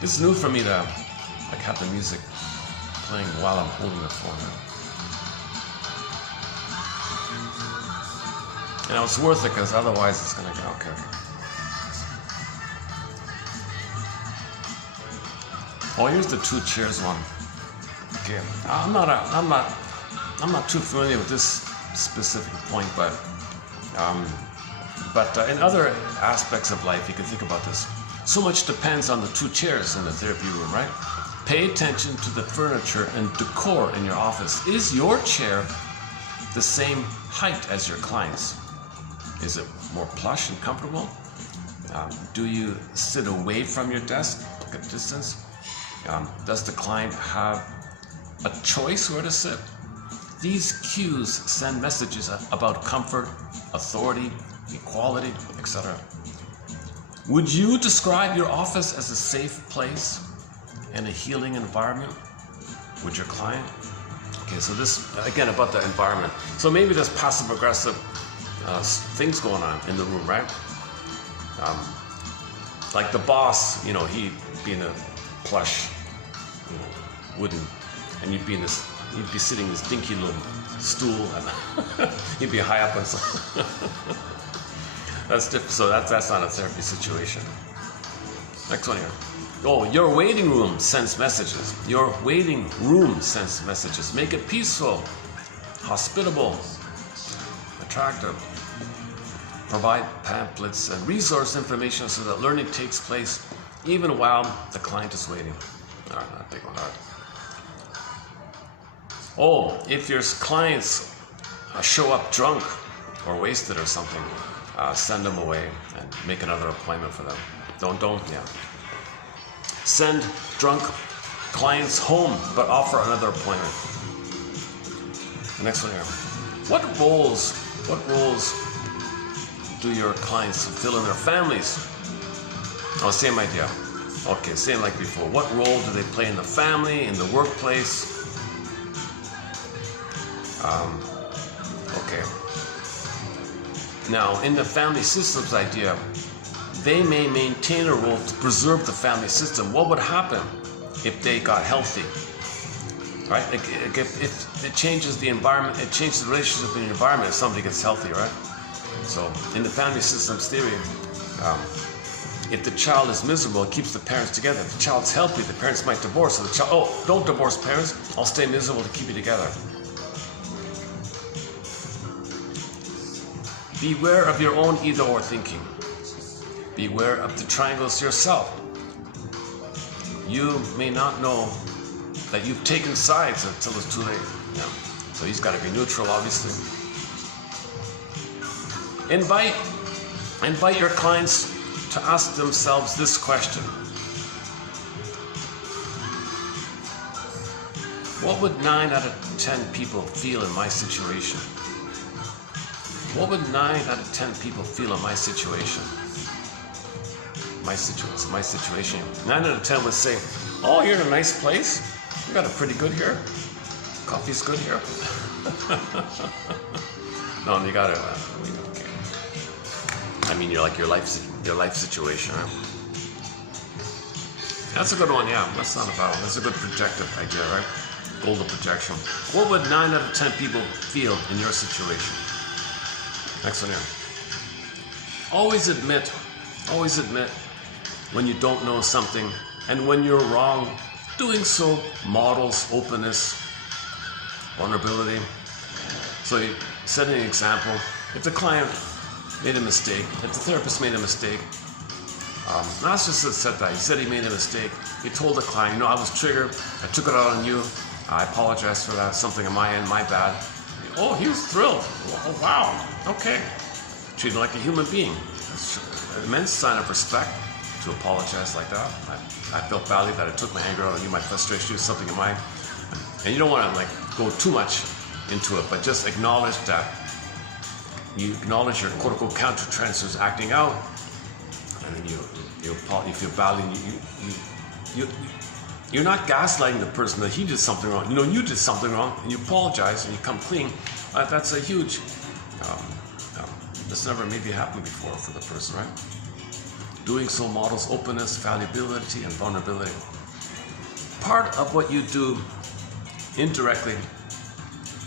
This is new for me to have the music playing while I'm holding the phone. And it's worth it because otherwise it's gonna go okay. Oh, here's the 2 chairs one. Okay, I'm not too familiar with this specific point, but in other aspects of life, you can think about this. So much depends on the 2 chairs in the therapy room, right? Pay attention to the furniture and decor in your office. Is your chair the same height as your client's? Is it more plush and comfortable? Do you sit away from your desk, like a distance? Does the client have a choice where to sit? These cues send messages about comfort, authority, equality, etc. Would you describe your office as a safe place and a healing environment? Would your client? Okay, so this, again, about the environment. So maybe there's passive-aggressive things going on in the room, right? Like the boss, he being a plush, wooden, and you'd be sitting in this dinky little stool, and you'd be high up on something. That's different. So that's not a therapy situation. Next one here. Oh, your waiting room sends messages. Your waiting room sends messages. Make it peaceful, hospitable, attractive. Provide pamphlets and resource information so that learning takes place even while the client is waiting. All right, not big one. All right. Oh, if your clients show up drunk or wasted or something, send them away and make another appointment for them. Don't. Send drunk clients home, but offer another appointment. The next one here. What roles do your clients fill in their families? Oh, same idea. Okay, same like before. What role do they play in the family, in the workplace? Okay. Now, in the family systems idea, they may maintain a role to preserve the family system. What would happen if they got healthy? Right? If it changes the environment, it changes the relationship in the environment if somebody gets healthy, right? So, in the family systems theory, if the child is miserable, it keeps the parents together. If the child's healthy, the parents might divorce. So the child, don't divorce parents, I'll stay miserable to keep you together. Beware of your own either-or thinking. Beware of the triangles yourself. you may not know that you've taken sides until it's too late. Yeah. So he's got to be neutral, obviously. Invite your clients to ask themselves this question. What would 9 out of 10 people feel in my situation? What would 9 out of 10 people feel in my situation? My situation. 9 out of 10 would say, oh, you're in a nice place. You got it pretty good here. Coffee's good here. No, you got it. Okay. I mean, you're like your life situation, right? That's a good one, yeah. That's not a bad one. That's a good projective idea, right? Golden projection. What would 9 out of 10 people feel in your situation? Next one here. Always admit when you don't know something, and when you're wrong. Doing so models openness, vulnerability. So setting an example. If the client made a mistake, if the therapist made a mistake, narcissist said that. He said he made a mistake. He told the client, you know, I was triggered. I took it out on you. I apologize for that. Something on my end, my bad. Oh, he was thrilled. Oh, wow. Okay. Treat him like a human being. It's an immense sign of respect to apologize like that. I felt badly that I took my anger out on you, my frustration, was something of mine. And you don't want to go too much into it, but just acknowledge that. You acknowledge your quote-unquote counter-transfers acting out, and then you feel badly, and you're not gaslighting the person that he did something wrong. You know, you did something wrong, and you apologize, and you come clean. That's a huge, this never maybe happened before for the person, right? Doing so models openness, fallibility, and vulnerability. Part of what you do indirectly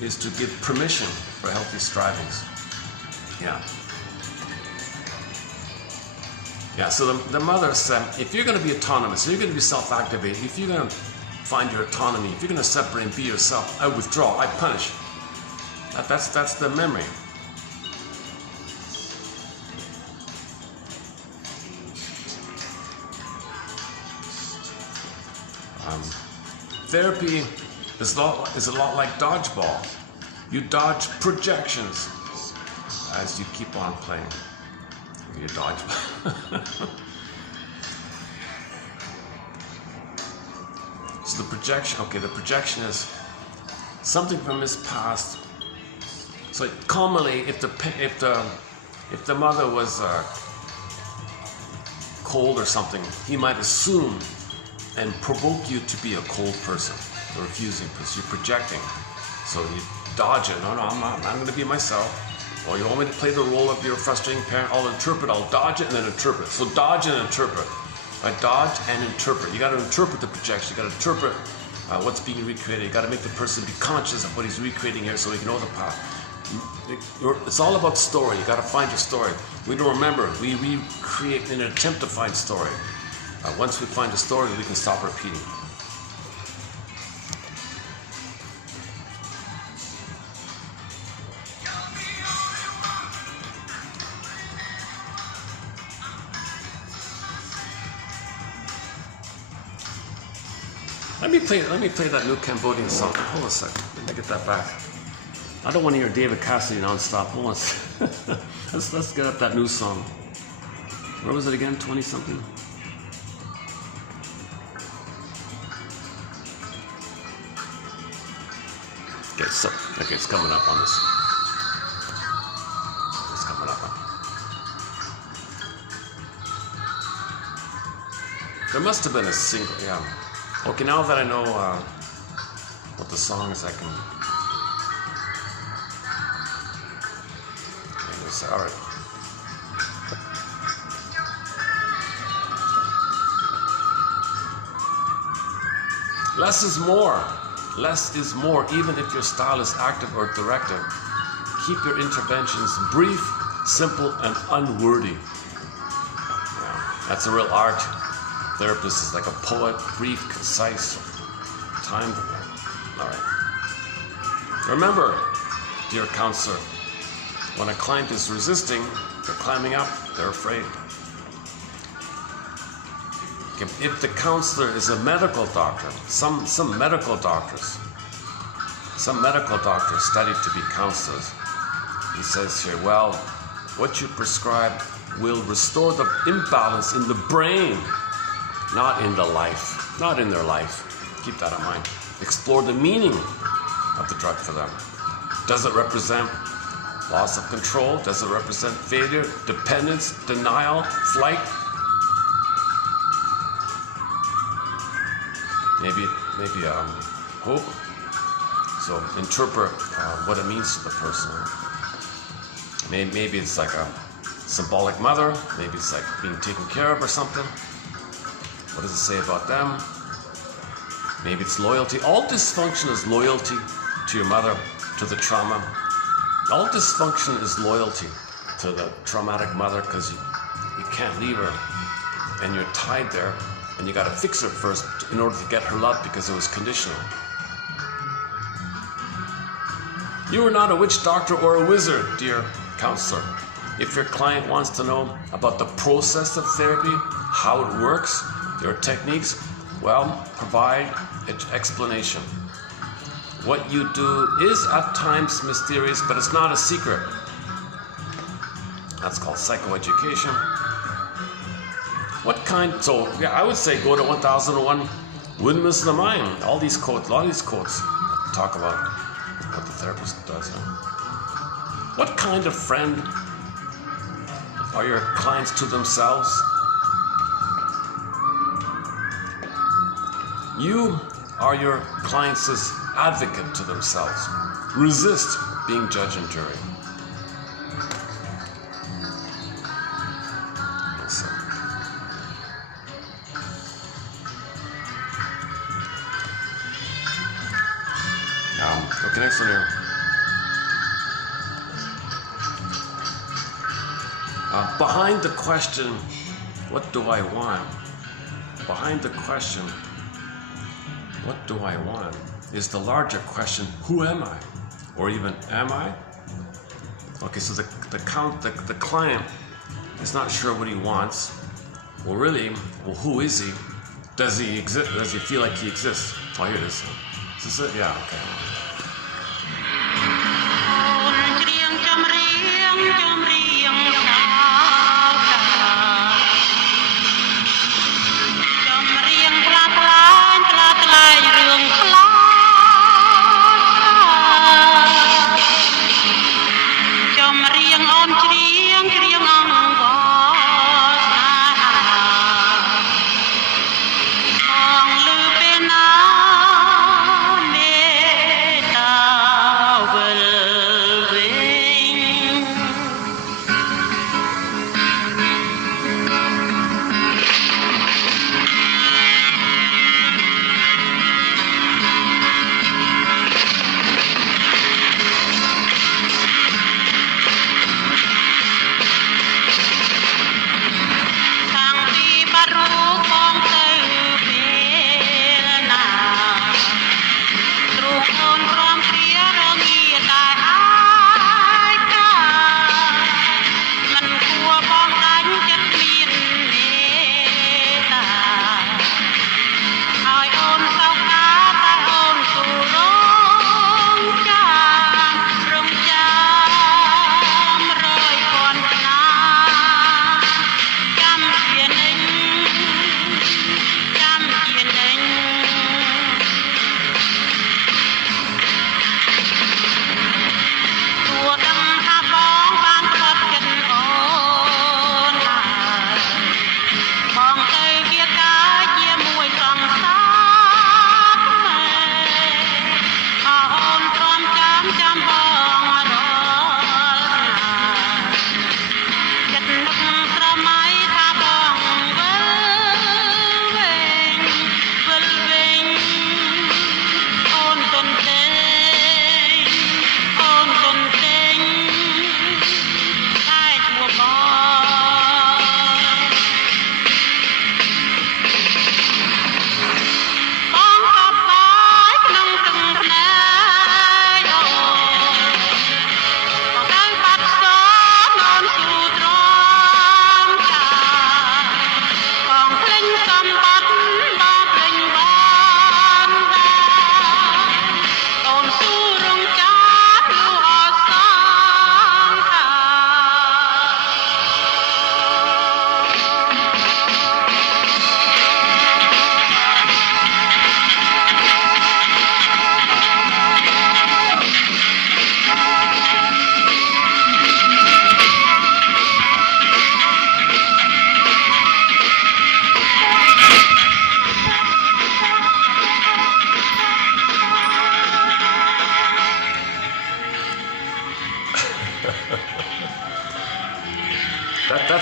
is to give permission for healthy strivings. Yeah, so the mother said, if you're going to be autonomous, if you're going to be self-activated, if you're going to find your autonomy, if you're going to separate and be yourself, I withdraw, I punish. That's the memory. Therapy is a lot like dodgeball. You dodge projections as you keep on playing. You dodge. So the projection is something from his past. So commonly, if the mother was cold or something, he might assume and provoke you to be a cold person, a refusing person. You're projecting. So you dodge it. No, I'm not. I'm going to be myself. Or you want me to play the role of your frustrating parent? I'll interpret. I'll dodge it and then interpret. So dodge and interpret. Dodge and interpret. You got to interpret the projection. You got to interpret what's being recreated. You got to make the person be conscious of what he's recreating here so he can know the path. It's all about story. You got to find your story. We don't remember. We recreate in an attempt to find story. Once we find a story, we can stop repeating. Let me play that new Cambodian song. Hold on a second. Let me get that back. I don't want to hear David Cassidy nonstop. Hold on a second. Let's get up that new song. Where was it again? 20 something? Okay, it's coming up on this. It's coming up on. There must have been a single, yeah. Okay, now that I know what the song is, I can. Okay, all right. Less is more. Less is more, even if your style is active or directive. Keep your interventions brief, simple, and unwordy. Yeah, that's a real art. Therapist is like a poet, brief, concise, timed. All right. Remember, dear counselor, when a client is resisting, they're climbing up, they're afraid. If the counselor is a medical doctor, some medical doctors studied to be counselors. He says here, well, what you prescribe will restore the imbalance in the brain, not in the life, not in their life. Keep that in mind. Explore the meaning of the drug for them. Does it represent loss of control? Does it represent failure, dependence, denial, flight? Maybe hope. So interpret what it means to the person. Maybe it's like a symbolic mother. Maybe it's like being taken care of or something. What does it say about them? Maybe it's loyalty. All dysfunction is loyalty to your mother, to the trauma. All dysfunction is loyalty to the traumatic mother because you can't leave her and you're tied there and you got to fix her first in order to get her love because it was conditional. You are not a witch doctor or a wizard, dear counselor. If your client wants to know about the process of therapy, how it works, your techniques, well, provide an explanation. What you do is at times mysterious, but it's not a secret. That's called psychoeducation. What kind? So yeah, I would say go to 1001 Windmills of the Mind. All these quotes, a lot of these quotes talk about what the therapist does. What kind of friend are your clients to themselves? You are your clients' advocate to themselves. Resist being judge and jury. Okay, next one here. Behind the question, what do I want? Behind the question, what do I want, is the larger question, who am I? Or even, am I? Okay, so the client is not sure what he wants. Well, really, who is he? Does he exist? Does he feel like he exists? Oh, here it is. Is this it? Yeah, okay.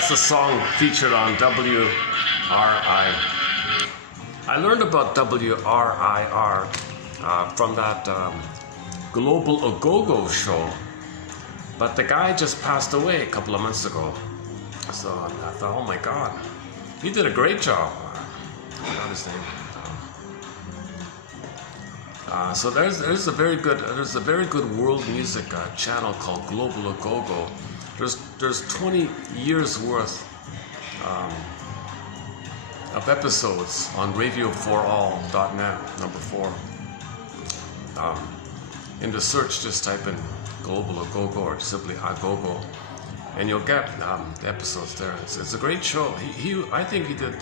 That's the song featured on WRI. I learned about WRIR from that Global A-Go-Go show, but the guy just passed away a couple of months ago. So I thought, oh my God, he did a great job. I forgot his name. So there's a very good world music channel called Global A-Go-Go. There's 20 years worth of episodes on radio4all.net, number 4. In the search, just type in Global A-Go-Go or simply A-Go-Go, and you'll get the episodes there. It's a great show. I think he did.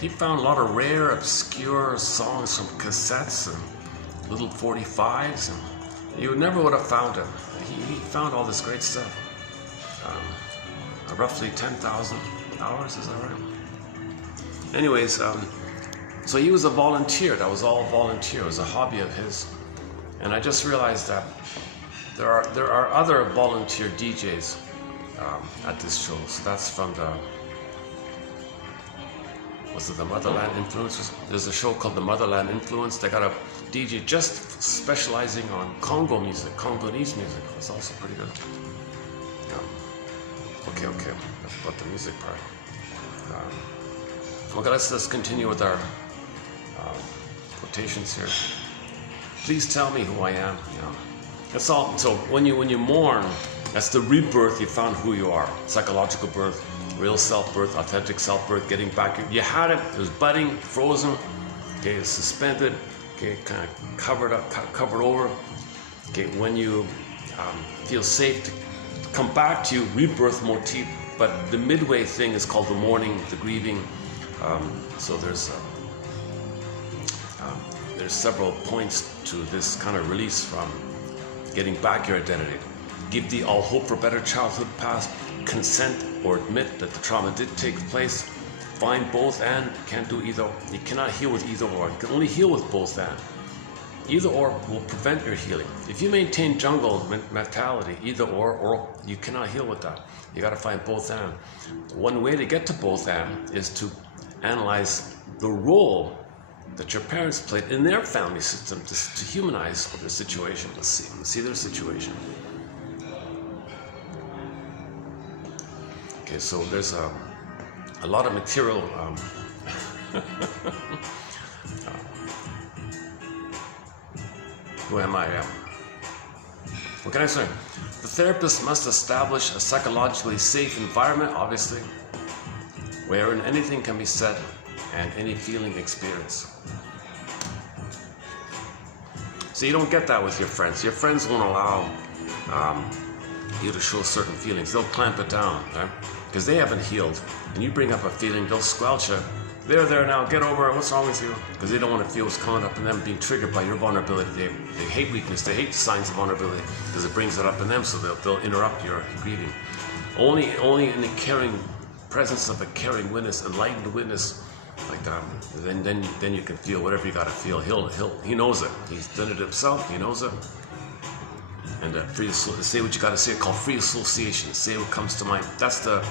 He found a lot of rare, obscure songs from cassettes and little 45s, and you never would have found him. He found all this great stuff. Roughly 10,000 hours, is that right? Anyways, so he was a volunteer. That was all volunteer. It was a hobby of his. And I just realized that there are other volunteer DJs at this show. So that's from the Motherland Influencers. There's a show called the Motherland Influence. They got a DJ just specializing on Congo music, Congolese music. That's also pretty good. Okay. That's about the music part. Okay, let's continue with our quotations here. Please tell me who I am. That's all. So when you mourn, that's the rebirth. You found who you are. Psychological birth, real self-birth, authentic self-birth. Getting back. You had it. It was budding, frozen. Okay, it's suspended. Okay, kind of covered up, covered over. Okay, when you feel safe to come back to you, rebirth motif. But the midway thing is called the mourning, the grieving. So there's several points to this kind of release from getting back your identity. Give thee all hope for better childhood past. Consent or admit that the trauma did take place. Find both and. Can't do either. You cannot heal with either or. You can only heal with both and. Either or will prevent your healing. If you maintain jungle mentality, either or you cannot heal with that. You got to find both and. One way to get to both and is to analyze the role that your parents played in their family system to humanize their situation. Let's see their situation. Okay, so there's a lot of material. Who am I? What can I say? The therapist must establish a psychologically safe environment, obviously, wherein anything can be said and any feeling experienced. So you don't get that with your friends. Your friends won't allow you to show certain feelings. They'll clamp it down, right? Because they haven't healed. And you bring up a feeling, they'll squelch it. They're there now, get over it, what's wrong with you? Because they don't want to feel what's coming up in them, being triggered by your vulnerability. They hate weakness, they hate the signs of vulnerability, because it brings it up in them, so they'll interrupt your grieving. Only in the caring presence of a caring witness, enlightened witness, like that, then you can feel whatever you gotta feel. He knows it. He's done it himself, he knows it. And say what you gotta say, called free association. Say what comes to mind. That's the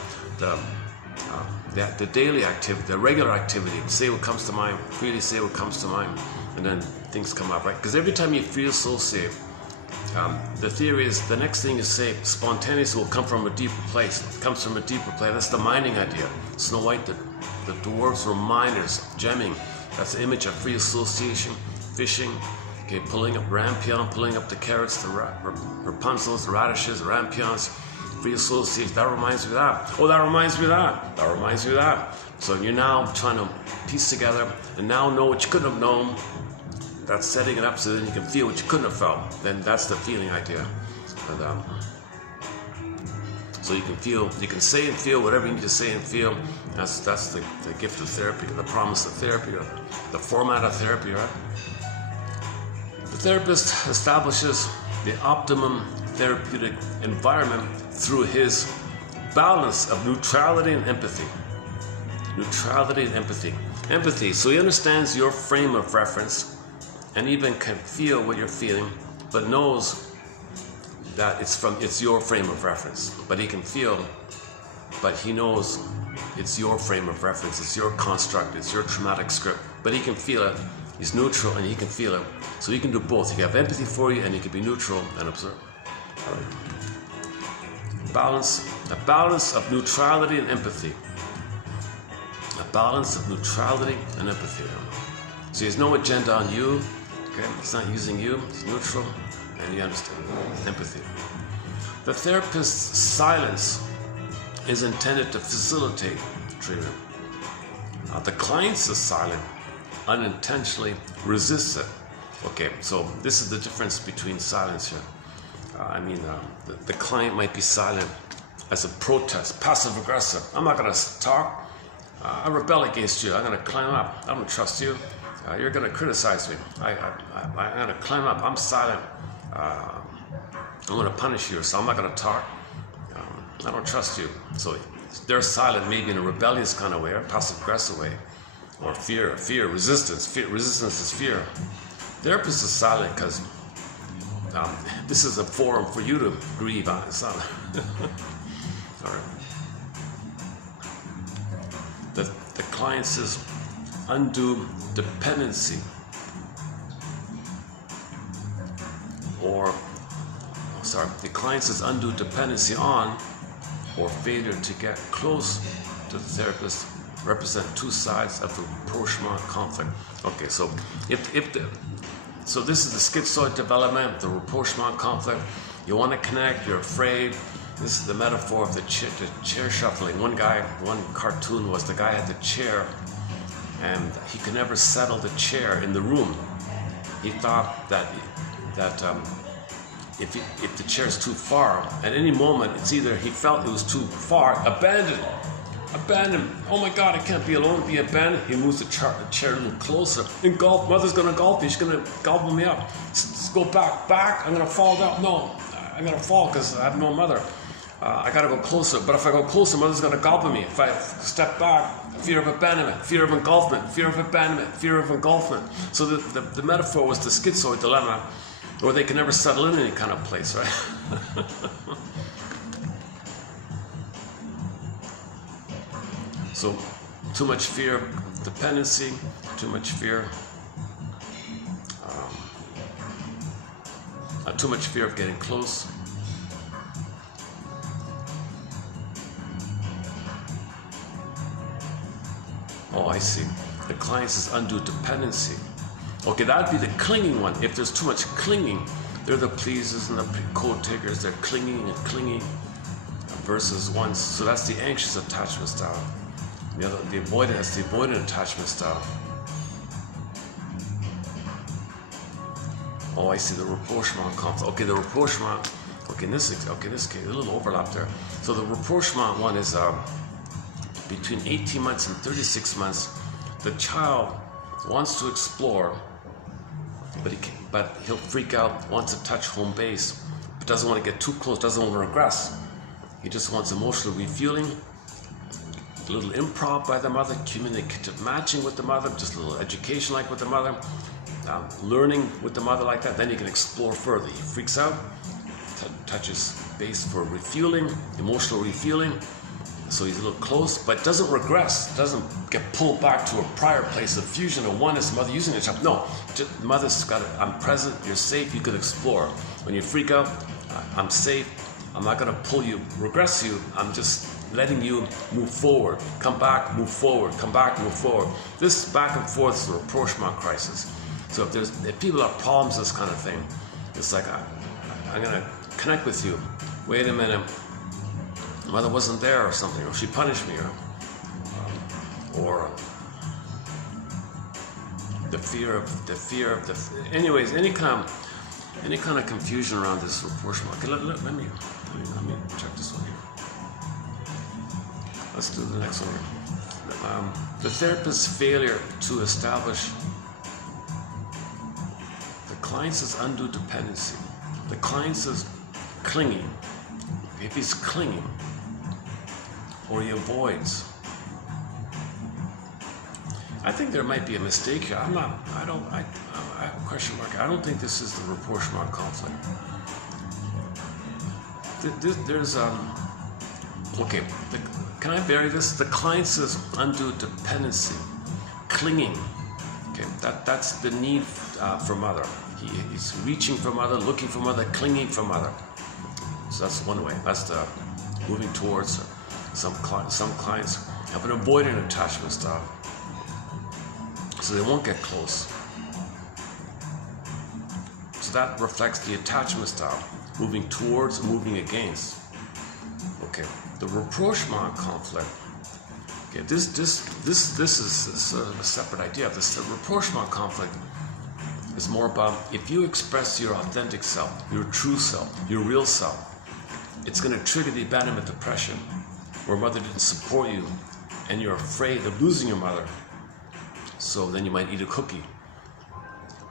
daily activity, the regular activity. Say what comes to mind, freely say what comes to mind, and then things come up, right? Because every time you free associate, the theory is the next thing you say spontaneously will come from a deeper place. It comes from a deeper place. That's the mining idea. Snow White, the dwarves were miners, gemming. That's the image of free association, fishing. Okay, pulling up rampion, pulling up the carrots, the Rapunzels, the radishes, the rampions. Free association, that reminds me of that. Oh, that reminds me of that. That reminds me of that. So you're now trying to piece together and now know what you couldn't have known. That's setting it up so then you can feel what you couldn't have felt. Then that's the feeling idea. And, so you can feel, you can say and feel whatever you need to say and feel. That's the gift of therapy, the promise of therapy, or the format of therapy, right? The therapist establishes the optimum therapeutic environment through his balance of neutrality and empathy. Neutrality and empathy. Empathy, so he understands your frame of reference and even can feel what you're feeling, but knows that it's your frame of reference, but he can feel, but he knows it's your frame of reference, it's your construct, it's your traumatic script, but he can feel it. He's neutral and he can feel it, so he can do both. He can have empathy for you and he can be neutral and observe. A balance of neutrality and empathy. A balance of neutrality and empathy. So he has no agenda on you. Okay, he's not using you. He's neutral, and you understand empathy. The therapist's silence is intended to facilitate treatment. The client's silent unintentionally resists it. Okay, so this is the difference between silence here. The client might be silent as a protest, passive aggressive. I'm not going to talk. I rebel against you. I'm going to climb up. I don't trust you. You're going to criticize me. I'm going to climb up. I'm silent. I'm going to punish you, so I'm not going to talk. I don't trust you. So they're silent, maybe in a rebellious kind of way, or passive aggressive way, or fear, resistance. Resistance is fear. Therapist is silent because this is a forum for you to grieve on. It's not. Sorry. The client's undue dependency, the client's undue dependency on or failure to get close to the therapist represent two sides of the rapprochement conflict. Okay, so so this is the schizoid development, the rapprochement conflict. You want to connect, you're afraid. This is the metaphor of the chair shuffling. One cartoon was the guy had the chair, and he could never settle the chair in the room. He thought that if the chair is too far, at any moment, it's either he felt it was too far, abandon. Oh my God, I can't be alone, be abandoned. He moves the chair a little closer. Engulf, mother's gonna engulf me, she's gonna gobble me up. Let's go back, I'm gonna fall down. No, I'm gonna fall because I have no mother. I gotta go closer, but if I go closer, mother's gonna gobble me. If I step back, fear of abandonment, fear of engulfment, fear of abandonment, fear of engulfment. So the metaphor was the schizoid dilemma, or they can never settle in any kind of place, right? So, too much fear of dependency, too much fear of getting close. Oh, I see. The client's undue dependency. Okay, that'd be the clinging one. If there's too much clinging, they're the pleasers and the coat takers. They're clinging and clinging versus one. So that's the anxious attachment style. The avoidant attachment style. Oh, I see the rapprochement conflict. Okay, the rapprochement. Okay, in this case, a little overlap there. So the rapprochement one is between 18 months and 36 months. The child wants to explore, but he'll freak out, wants to touch home base, but doesn't want to get too close, doesn't want to regress. He just wants emotional refueling, a little improv by the mother, communicative matching with the mother, just a little education like with the mother, learning with the mother like that. Then he can explore further. He freaks out, touches base for refueling, emotional refueling. So he's a little close, but doesn't regress, doesn't get pulled back to a prior place of fusion or oneness, mother using the child. No, just, mother's got it. I'm present, you're safe, you could explore. When you freak out, I'm safe, I'm not going to pull you, regress you, I'm just letting you move forward. Come back, move forward, come back, move forward. This back and forth is a rapprochement crisis. So if people have problems, this kind of thing, it's like, I'm going to connect with you. Wait a minute. Mother wasn't there or something, or she punished me, or the fear of anyways, any kind of confusion around this rapprochement. Okay, let me check this one here. Let's do the next one here. The therapist's failure to establish the client's undue dependency. The client's clinging. If he's clinging, or he avoids, I think there might be a mistake here. I have a question mark. I don't think this is the rapprochement conflict. there's okay. Can I vary this? The client says undue dependency, clinging. Okay, that's the need for mother. He's reaching for mother, looking for mother, clinging for mother. So that's one way. That's the moving towards. Some clients have an avoidant attachment style, so they won't get close. So that reflects the attachment style, moving towards, moving against. Okay, the rapprochement conflict. Okay, this is a separate idea. This rapprochement conflict is more about if you express your authentic self, your true self, your real self, it's going to trigger the abandonment depression, where mother didn't support you, and you're afraid of losing your mother. So then you might eat a cookie.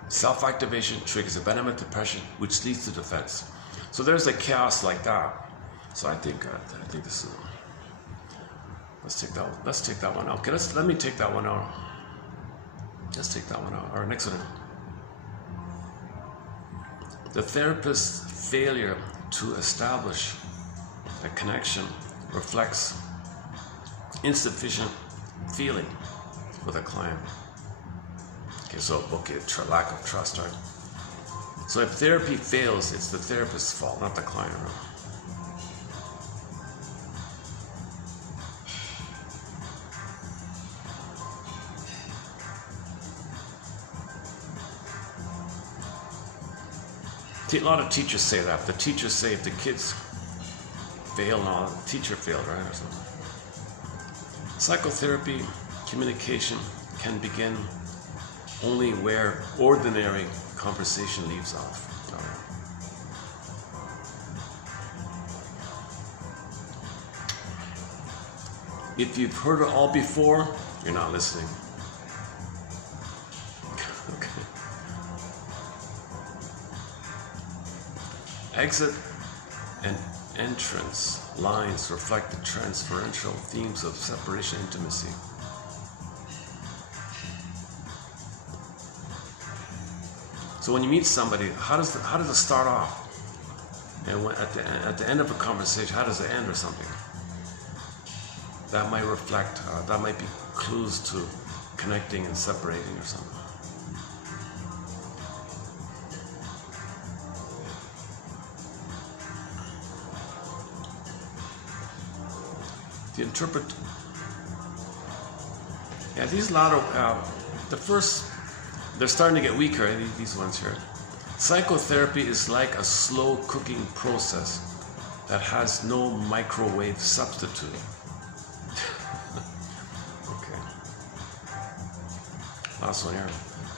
Self-activation triggers abandonment depression, which leads to defense. So there's a chaos like that. So I think this is. Let's take that one out. Okay, let me take that one out. Let's take that one out. All right, next one. The therapist's failure to establish a connection reflects insufficient feeling with a client. Okay, so lack of trust, right? So if therapy fails, it's the therapist's fault, not the client. Right? A lot of teachers say that. The teachers say if the kids fail, no, the teacher failed, right? Or something. Psychotherapy communication can begin only where ordinary conversation leaves off. All right. If you've heard it all before, you're not listening. Okay. Exit and entrance lines reflect the transferential themes of separation intimacy. So when you meet somebody, how does it start off? And when, at the end of a conversation, how does it end or something? That might reflect, that might be clues to connecting and separating or something. The interpret. Yeah, these latter, the first, they're starting to get weaker, these ones here. Psychotherapy is like a slow cooking process that has no microwave substitute. Okay. Last one here.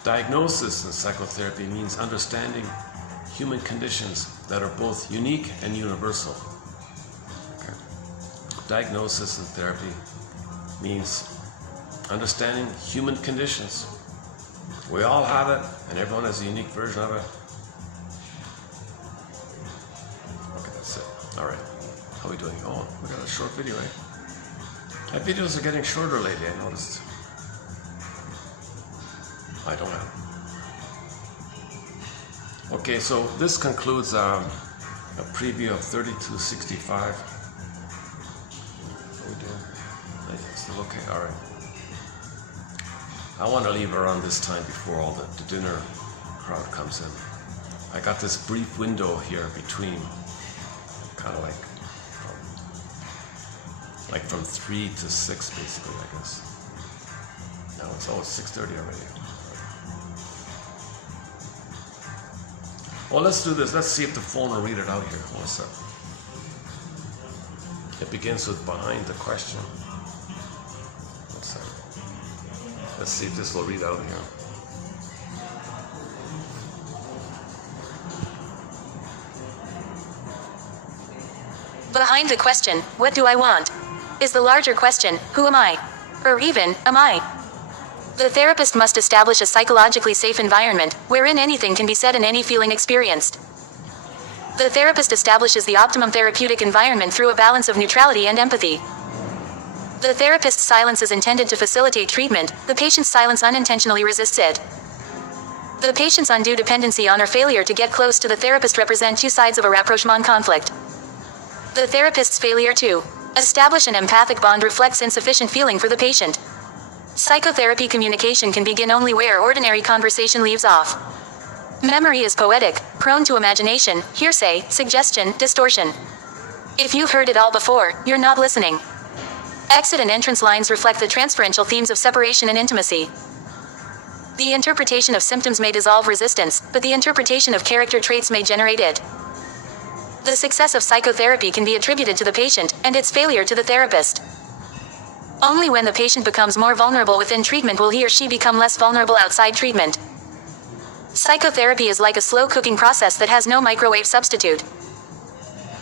Diagnosis in psychotherapy means understanding human conditions that are both unique and universal. Diagnosis in therapy means understanding human conditions. We all have it, and everyone has a unique version of it. Okay, that's it. All right. How are we doing? Oh, we got a short video, eh? My videos are getting shorter lately, I noticed. I don't have. Okay, so this concludes a preview of 3265. Okay, all right. I want to leave around this time before all the dinner crowd comes in. I got this brief window here between, kind of like from 3 to 6, basically, I guess. Now it's 6:30 already. Well, let's do this. Let's see if the phone will read it out here. What's up? It begins with behind the question. Let's see if this will read out here. Behind the question, what do I want? Is the larger question, who am I? Or even, am I? The therapist must establish a psychologically safe environment, wherein anything can be said and any feeling experienced. The therapist establishes the optimum therapeutic environment through a balance of neutrality and empathy. The therapist's silence is intended to facilitate treatment, the patient's silence unintentionally resists it. The patient's undue dependency on or failure to get close to the therapist represent two sides of a rapprochement conflict. The therapist's failure to establish an empathic bond reflects insufficient feeling for the patient. Psychotherapy communication can begin only where ordinary conversation leaves off. Memory is poetic, prone to imagination, hearsay, suggestion, distortion. If you've heard it all before, you're not listening. Exit and entrance lines reflect the transferential themes of separation and intimacy. The interpretation of symptoms may dissolve resistance, but the interpretation of character traits may generate it. The success of psychotherapy can be attributed to the patient, and its failure to the therapist. Only when the patient becomes more vulnerable within treatment will he or she become less vulnerable outside treatment. Psychotherapy is like a slow-cooking process that has no microwave substitute.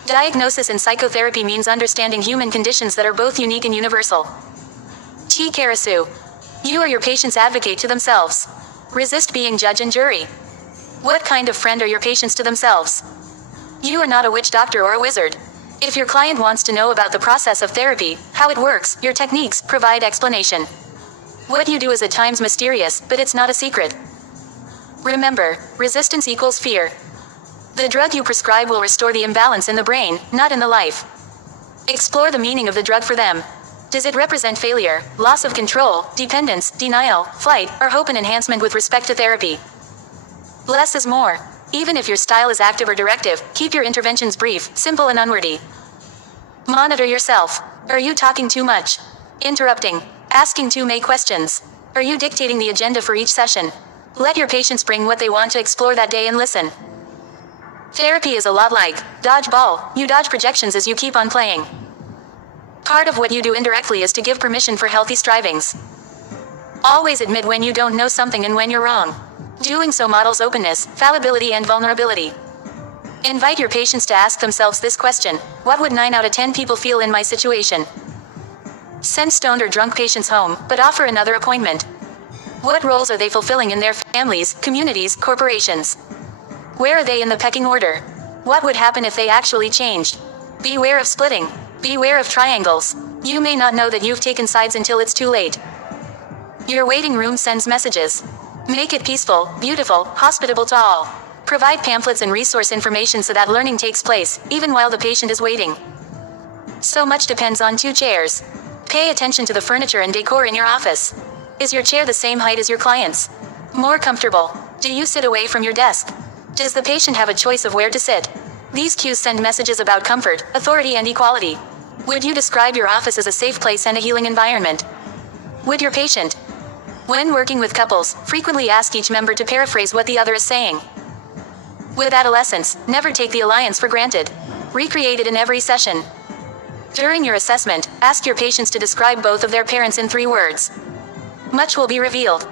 Diagnosis in psychotherapy means understanding human conditions that are both unique and universal. T. Karasu. You or your patients advocate to themselves. Resist being judge and jury. What kind of friend are your patients to themselves? You are not a witch doctor or a wizard. If your client wants to know about the process of therapy, how it works, your techniques, provide explanation. What you do is at times mysterious, but it's not a secret. Remember, resistance equals fear. The drug you prescribe will restore the imbalance in the brain, not in the life. Explore the meaning of the drug for them. Does it represent failure, loss of control, dependence, denial, flight, or hope and enhancement with respect to therapy? Less is more. Even if your style is active or directive, keep your interventions brief, simple and unwordy. Monitor yourself. Are you talking too much? Interrupting? Asking too many questions? Are you dictating the agenda for each session? Let your patients bring what they want to explore that day and listen. Therapy is a lot like dodgeball. You dodge projections as you keep on playing. Part of what you do indirectly is to give permission for healthy strivings. Always admit when you don't know something and when you're wrong. Doing so models openness, fallibility and vulnerability. Invite your patients to ask themselves this question: what would 9 out of 10 people feel in my situation? Send stoned or drunk patients home, but offer another appointment. What roles are they fulfilling in their families, communities, corporations? Where are they in the pecking order? What would happen if they actually changed? Beware of splitting. Beware of triangles. You may not know that you've taken sides until it's too late. Your waiting room sends messages. Make it peaceful, beautiful, hospitable to all. Provide pamphlets and resource information so that learning takes place, even while the patient is waiting. So much depends on 2 chairs. Pay attention to the furniture and decor in your office. Is your chair the same height as your client's? More comfortable? Do you sit away from your desk? Does the patient have a choice of where to sit? These cues send messages about comfort, authority and equality. Would you describe your office as a safe place and a healing environment? Would your patient? When working with couples, frequently ask each member to paraphrase what the other is saying. With adolescents, never take the alliance for granted. Recreate it in every session. During your assessment, ask your patients to describe both of their parents in 3 words. Much will be revealed.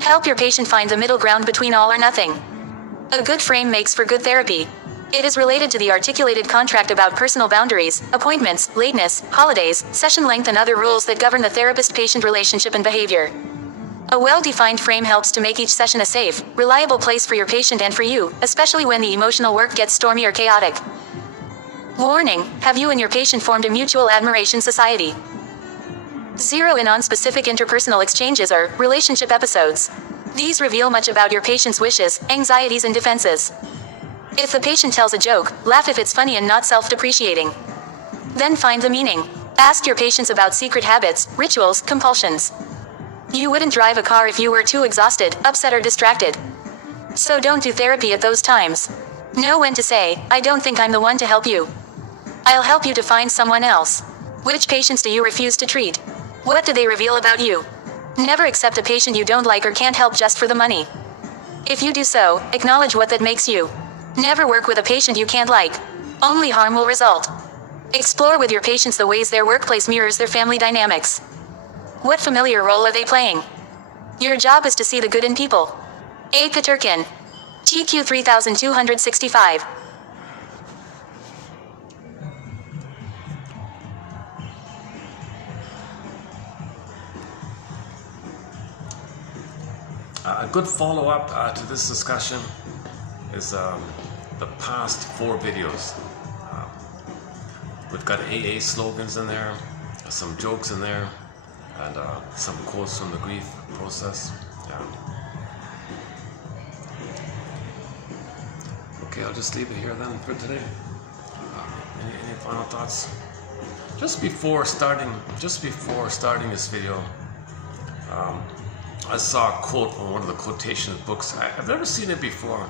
Help your patient find the middle ground between all or nothing. A good frame makes for good therapy. It is related to the articulated contract about personal boundaries, appointments, lateness, holidays, session length and other rules that govern the therapist-patient relationship and behavior. A well-defined frame helps to make each session a safe, reliable place for your patient and for you, especially when the emotional work gets stormy or chaotic. Warning: have you and your patient formed a mutual admiration society? Zero in on specific interpersonal exchanges or relationship episodes. These reveal much about your patient's wishes, anxieties and defenses. If the patient tells a joke, laugh if it's funny and not self-depreciating. Then find the meaning. Ask your patients about secret habits, rituals, compulsions. You wouldn't drive a car if you were too exhausted, upset or distracted. So don't do therapy at those times. Know when to say, I don't think I'm the one to help you. I'll help you to find someone else. Which patients do you refuse to treat? What do they reveal about you? Never accept a patient you don't like or can't help just for the money. If you do so, acknowledge what that makes you. Never work with a patient you can't like. Only harm will result. Explore with your patients the ways their workplace mirrors their family dynamics. What familiar role are they playing? Your job is to see the good in people. A. Peterkin. TQ 3265. A good follow-up to this discussion is the past 4 videos. We've got AA slogans in there, some jokes in there, and some quotes from the grief process. Okay, I'll just leave it here then for today. Any final thoughts. Just before starting this video, I saw a quote on one of the quotation books. I've never seen it before.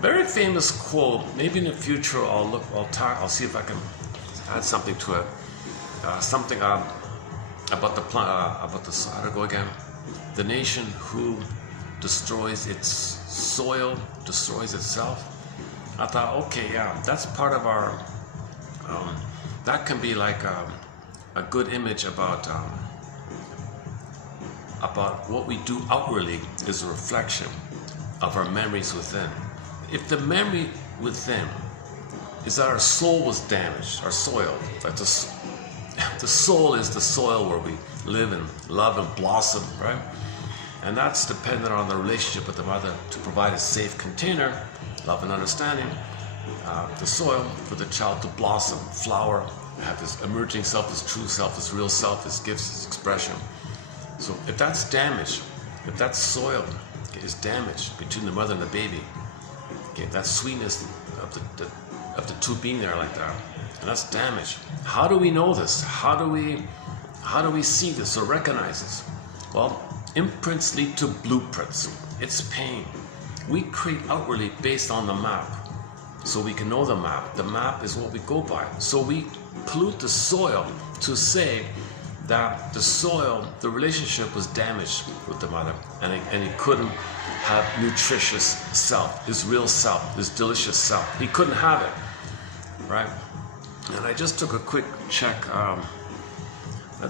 Very famous quote. Maybe in the future I'll see if I can add something to it. Something about the how to go again. The nation who destroys its soil destroys itself. I thought, okay, yeah, that's part of our. That can be like a good image about what we do outwardly is a reflection of our memories within. If the memory within is that our soul was damaged, our soil, like the soul is the soil where we live and love and blossom, right? And that's dependent on the relationship with the mother to provide a safe container, love and understanding, the soil for the child to blossom, flower, have this emerging self, this true self, this real self, this gifts, this expression. So if that's damaged, if that soil is damaged between the mother and the baby, okay, that sweetness of the two being there like that, and that's damaged. How do we know this? How do we see this or recognize this? Well, imprints lead to blueprints. It's pain. We create outwardly based on the map, so we can know the map. The map is what we go by. So we pollute the soil to say that the soil, the relationship was damaged with the mother, and he couldn't have nutritious self, his real self, his delicious self. He couldn't have it, right? And I just took a quick check. Now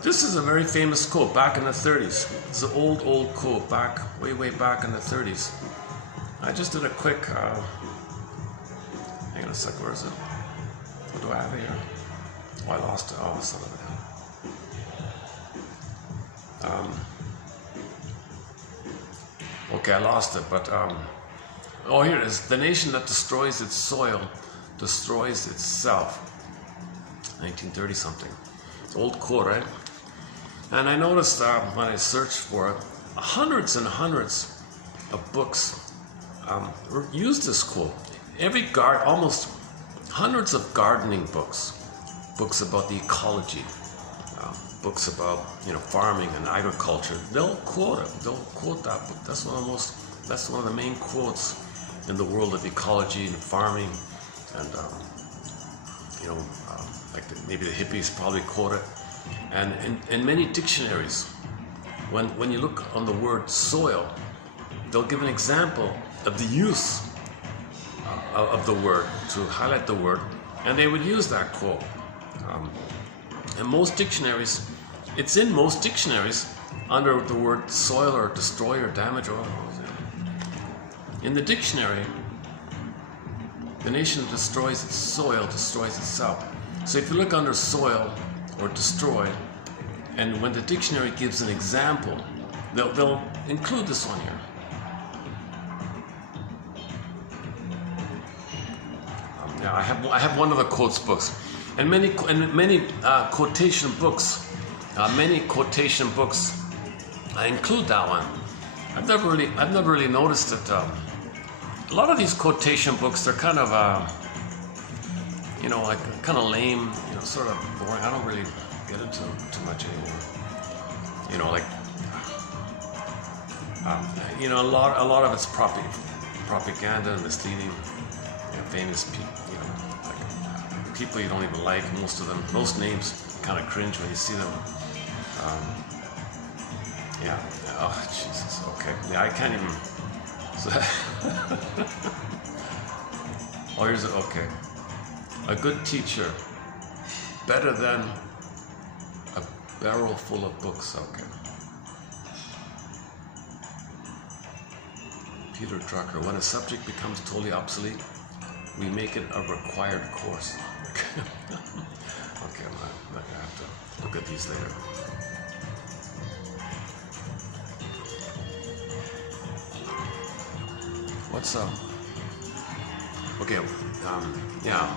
this is a very famous quote back in the 30s. It's an old quote back, way back in the 30s. I just did a quick, hang on a sec, where is it? What do I have here? Oh, I lost it. Oh, son of a gun. Okay, I lost it, but oh, here it is. The nation that destroys its soil destroys itself. 1930 something. It's an old quote, right? And I noticed when I searched for it, hundreds and hundreds of books used this quote. Almost hundreds of gardening books, books about the ecology, books about farming and agriculture. They'll quote it. They'll quote that book. That's one of the main quotes in the world of ecology and farming, and maybe the hippies probably quote it. And in many dictionaries, when you look on the word soil, they'll give an example of the use of the word to highlight the word, and they would use that quote. In most dictionaries, it's in most dictionaries under the word soil or destroy or damage or in the dictionary, the nation that destroys its soil destroys itself. So if you look under soil or destroy, and when the dictionary gives an example, they'll include this one here. I have one of the quotes books, and many quotation books. Many quotation books include that one. I've never really noticed it. A lot of these quotation books, they're kind of like kind of lame, sort of boring. I don't really get into them too much anymore. A lot of it's propaganda and misleading. Famous people, people you don't even like. Most names kind of cringe when you see them. Oh Jesus. Okay. Yeah, I can't even. Oh, here's it. Okay. A good teacher, better than a barrel full of books. Okay. Peter Drucker. When a subject becomes totally obsolete, we make it a required course. Okay, I'm gonna have to look at these later. What's up? Okay, yeah.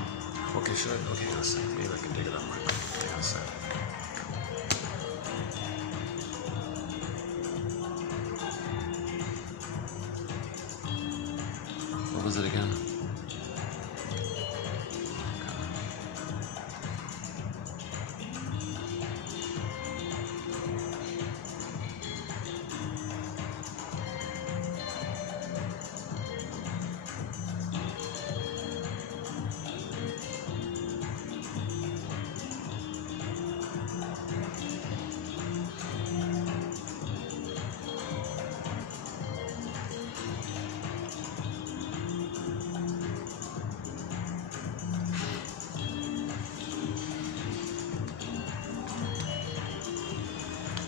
Okay, okay, hang on a second. Maybe I can dig it up quickly. Hang on a second. What was it again?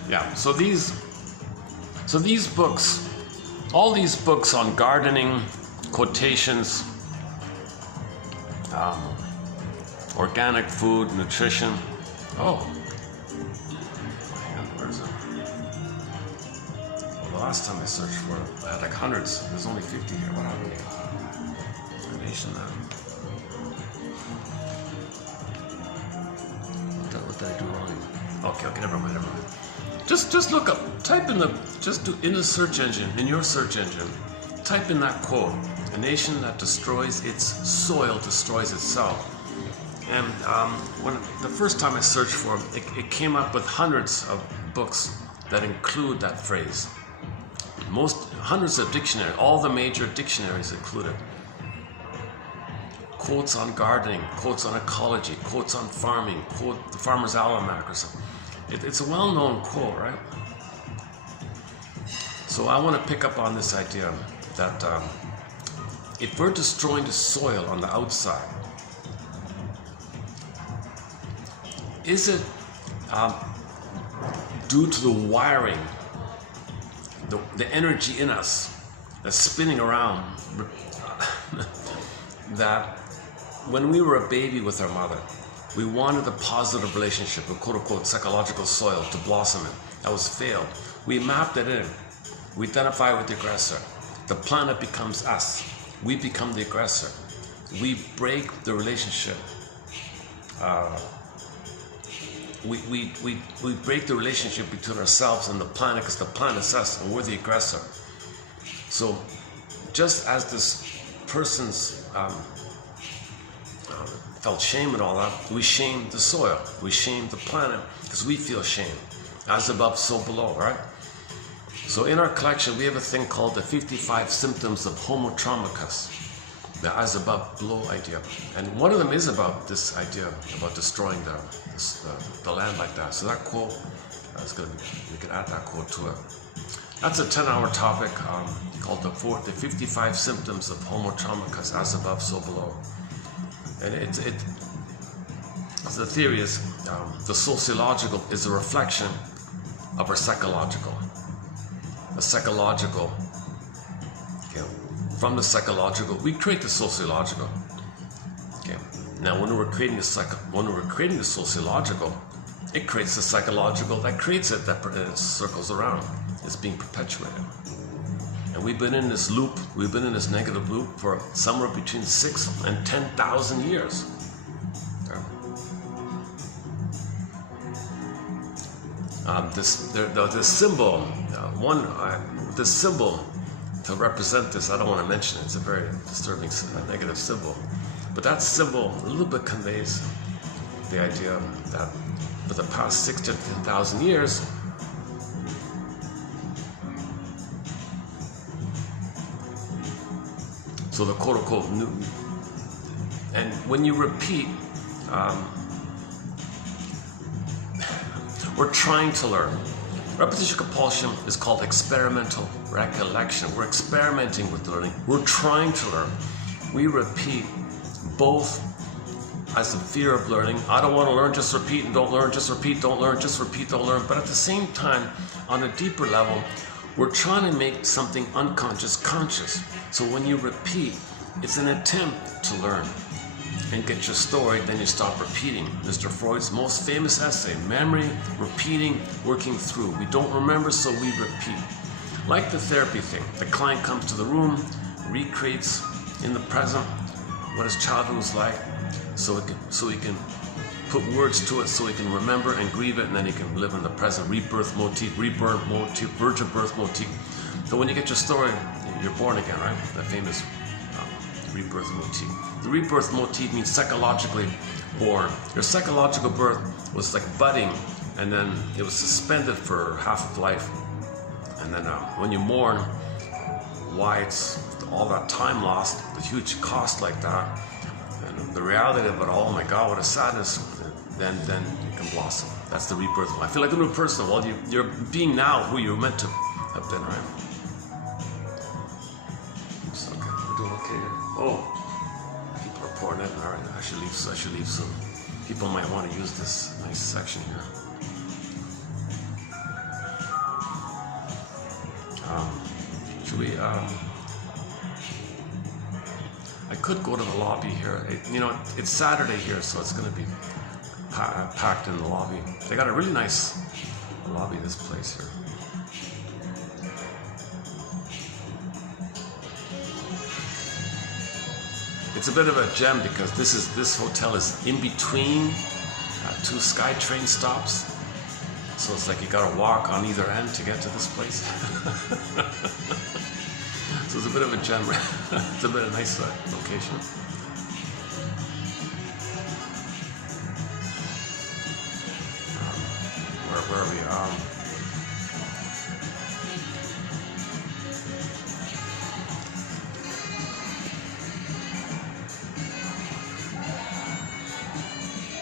Yeah, so these books, all these books on gardening, quotations, organic food, nutrition. Oh, where is it? Well, the last time I searched for it, I had like hundreds. There's only 50 here. What happened here? Nation now. What did I do wrong? Okay, never mind. Just look up, type in in the search engine, in your search engine, type in that quote: "A nation that destroys its soil destroys itself." And when the first time I searched for it, it came up with hundreds of books that include that phrase. Hundreds of dictionaries, all the major dictionaries included. Quotes on gardening, quotes on ecology, quotes on farming, the Farmer's Almanac or something. It's a well-known quote, right? So I want to pick up on this idea that if we're destroying the soil on the outside, is it due to the wiring, the energy in us that's spinning around, that when we were a baby with our mother, we wanted a positive relationship, a quote-unquote psychological soil to blossom in. That was failed. We mapped it in. We identify with the aggressor. The planet becomes us. We become the aggressor. We break the relationship. We break the relationship between ourselves and the planet, because the planet's us and we're the aggressor. So just as this person's felt shame and all that, we shame the soil, we shame the planet, because we feel shame. As above, so below, right? So in our collection, we have a thing called the 55 symptoms of Homo traumicus, the as above, below idea. And one of them is about this idea about destroying the land like that. So that quote, we could add that quote to it. That's a 10-hour topic called the 55 symptoms of Homo traumicus, as above, so below. And the theory is the sociological is a reflection of our psychological. The psychological, from the psychological, we create the sociological. Okay. Now, when we're creating the sociological, it creates the psychological that creates it, that it circles around. It's being perpetuated. And we've been in this loop, we've been in this negative loop for somewhere between 6,000 and 10,000 years. This symbol, this symbol to represent this, I don't want to mention it, it's a very disturbing negative symbol. But that symbol a little bit conveys the idea that for the past 6,000 to 10,000 years, so the quote-unquote new, and when you repeat, we're trying to learn. Repetition compulsion is called experimental recollection. We're experimenting with learning. We're trying to learn. We repeat both as the fear of learning. I don't want to learn, just repeat and don't learn, just repeat, don't learn, just repeat, don't learn. But at the same time, on a deeper level, we're trying to make something unconscious conscious. So when you repeat, it's an attempt to learn and get your story, then you stop repeating. Mr. Freud's most famous essay, memory, repeating, working through. We don't remember, so we repeat. Like the therapy thing, the client comes to the room, recreates in the present what his childhood was like, so he can put words to it, so he can remember and grieve it, and then he can live in the present. Rebirth motif, rebirth motif, virgin birth motif. So when you get your story, you're born again, right? That famous rebirth motif. The rebirth motif means psychologically born. Your psychological birth was like budding, and then it was suspended for half of life. And then when you mourn, why it's all that time lost, the huge cost like that, and the reality of it all, oh my God, what a sadness, then you can blossom. That's the rebirth. I feel like a new person. Well, you're being now who you're meant to have been, right? So, okay, we're doing okay here. Oh, people are pouring in. All right, I should leave soon. People might want to use this nice section here. I could go to the lobby here. It's Saturday here, so it's going to be packed in the lobby. They got a really nice lobby, this place here. It's a bit of a gem because this hotel is in between two SkyTrain stops, so it's like you gotta walk on either end to get to this place. So it's a bit of a gem. It's a bit of a nice location. Where are we?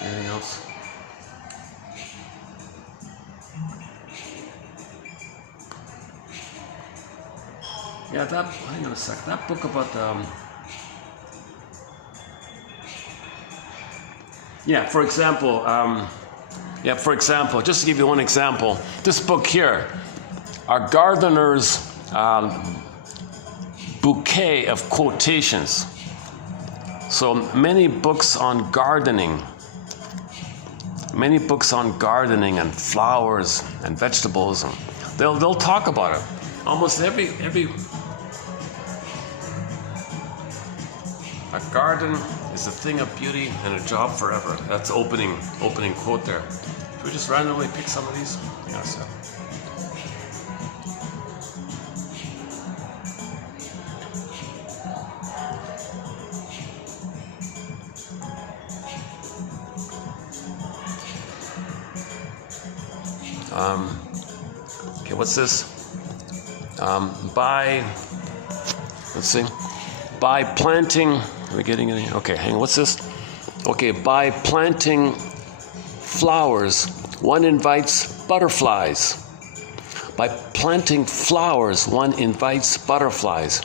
Anything else? Yeah, hang on a sec. That book about for example, just to give you one example, this book here, Our Gardener's Bouquet of Quotations. So many books on gardening and flowers and vegetables, and they'll talk about it. Almost every a garden is a thing of beauty and a job forever. That's opening quote there. Should we just randomly pick some of these? Yeah, so. Okay, what's this? By planting, are we getting it? Okay, hang on, what's this? Okay, by planting flowers, one invites butterflies. By planting flowers, one invites butterflies.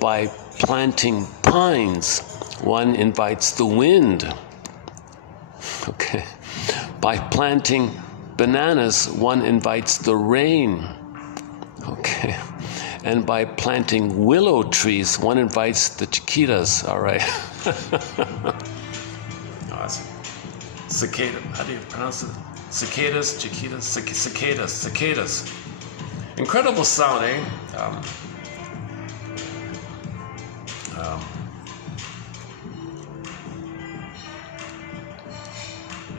By planting pines, one invites the wind. Okay. By planting bananas, one invites the rain. Okay. And by planting willow trees, one invites the cicadas. All right. Cicada. How do you pronounce it? Cicadas, cicadas, cicadas. Incredible sound, eh?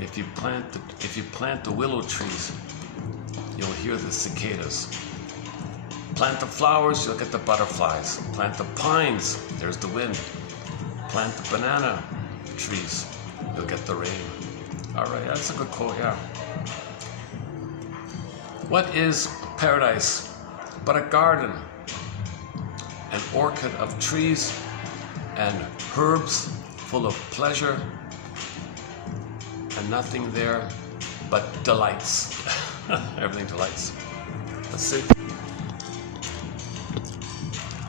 If you plant the willow trees, you'll hear the cicadas. Plant the flowers, you'll get the butterflies. Plant the pines, there's the wind. Plant the banana trees, you'll get the rain. All right, that's a good quote, yeah. What is paradise but a garden, an orchid of trees and herbs full of pleasure, and nothing there but delights. Everything delights. Let's see.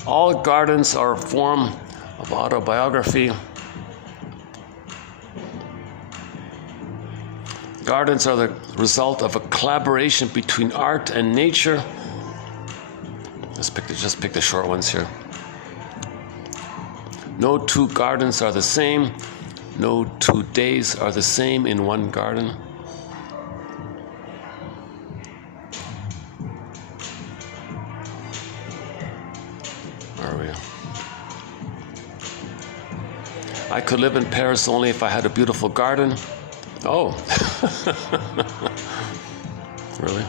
All gardens are a form of autobiography. Gardens are the result of a collaboration between art and nature. Just pick the short ones here. No two gardens are the same. No 2 days are the same in one garden. Where are we? I could live in Paris only if I had a beautiful garden. Oh. Really?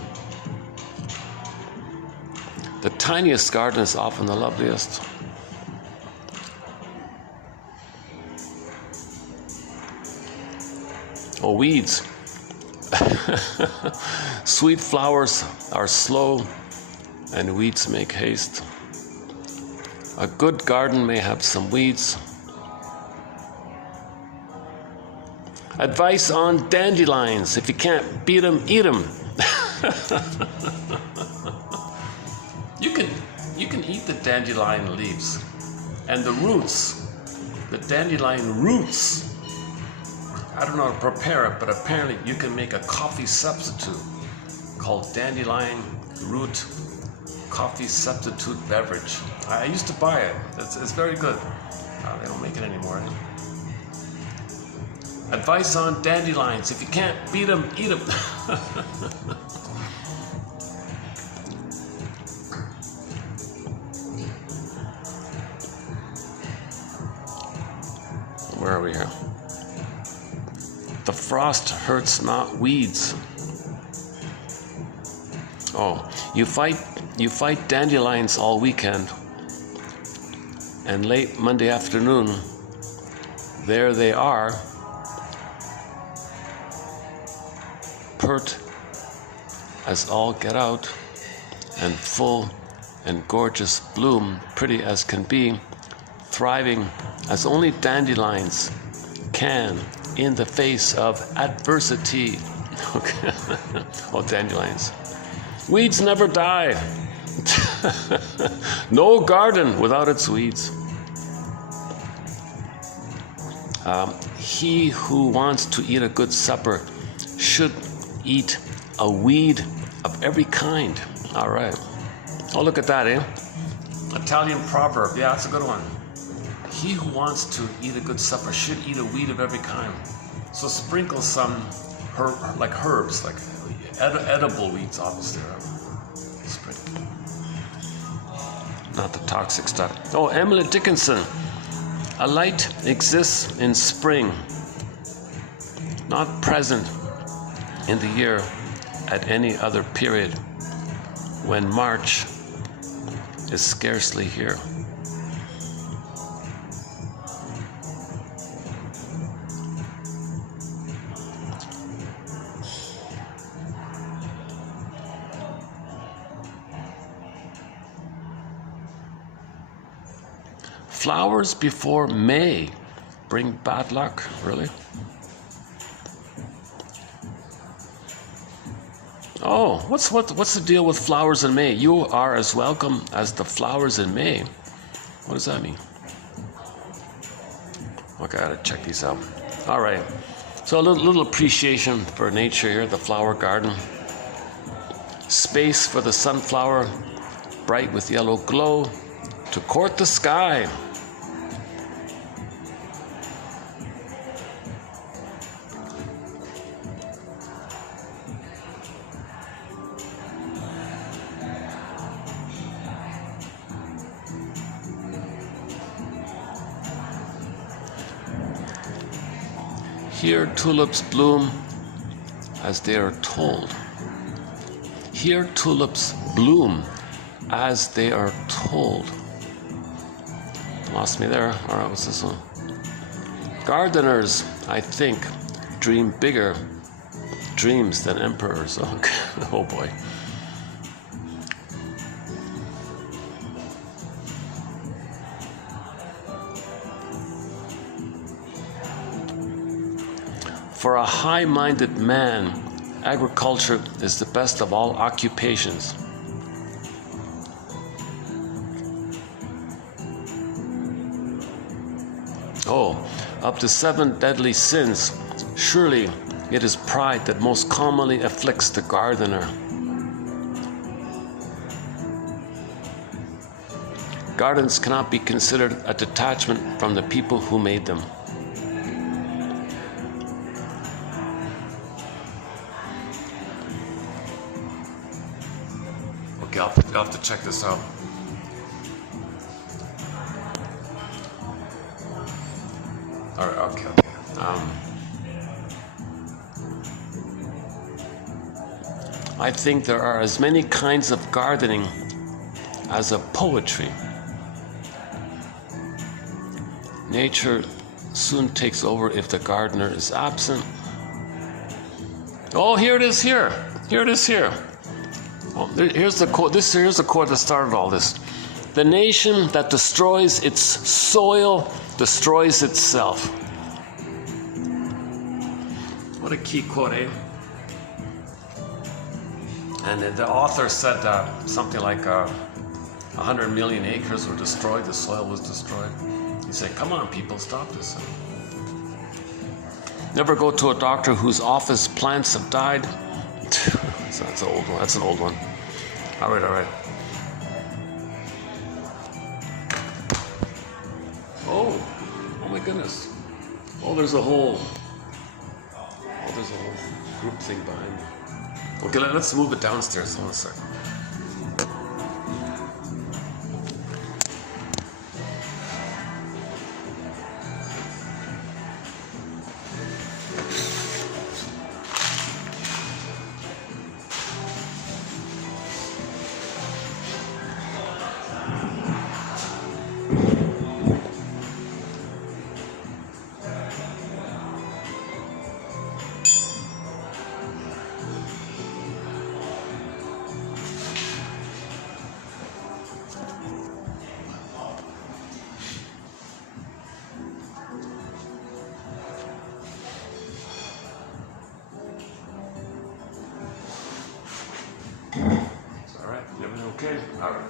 The tiniest garden is often the loveliest. Oh, weeds. Sweet flowers are slow, and weeds make haste. A good garden may have some weeds. Advice on dandelions: if you can't beat them, eat them. You can eat the dandelion leaves and the roots. The dandelion roots. I don't know how to prepare it, but apparently you can make a coffee substitute called dandelion root coffee substitute beverage. I used to buy it. It's very good. They don't make it anymore. Advice on dandelions. If you can't beat them, eat them. Where are we here? The frost hurts not weeds. Oh, you fight dandelions all weekend, and late Monday afternoon, there they are, pert as all get out, and full and gorgeous bloom, pretty as can be, thriving as only dandelions can in the face of adversity. Okay. Oh, dandelions. Weeds never die. No garden without its weeds. He who wants to eat a good supper should eat a weed of every kind. All right. Oh, look at that, eh? Italian proverb. Yeah, that's a good one. He who wants to eat a good supper should eat a weed of every kind. So sprinkle some herbs, like edible weeds, obviously. Sprinkle. Not the toxic stuff. Oh, Emily Dickinson. A light exists in spring, not present in the year at any other period, when March is scarcely here. Flowers before May bring bad luck, really? Oh, what's the deal with flowers in May? You are as welcome as the flowers in May. What does that mean? Okay, I gotta check these out. All right, so a little appreciation for nature here, the flower garden. Space for the sunflower, bright with yellow glow, to court the sky. Here tulips bloom as they are told. Here tulips bloom as they are told. Lost me there. All right, what's this one? Gardeners, I think, dream bigger dreams than emperors. Oh boy. For a high-minded man, agriculture is the best of all occupations. Oh, up to 7 deadly sins. Surely it is pride that most commonly afflicts the gardener. Gardens cannot be considered a detachment from the people who made them. Okay, I'll have to check this out. All right, okay. I think there are as many kinds of gardening as of poetry. Nature soon takes over if the gardener is absent. Oh, here it is here. Here it is here. Oh, here's the quote. Here's the quote that started all this. The nation that destroys its soil destroys itself. What a key quote, eh? And the author said something like 100 million acres were destroyed, the soil was destroyed. He said, come on, people, stop this. Never go to a doctor whose office plants have died. That's an old one. All right. goodness. Oh, there's a whole group thing behind me. Okay, let's move it downstairs. Hold on a second. Alright, everything okay? Alright.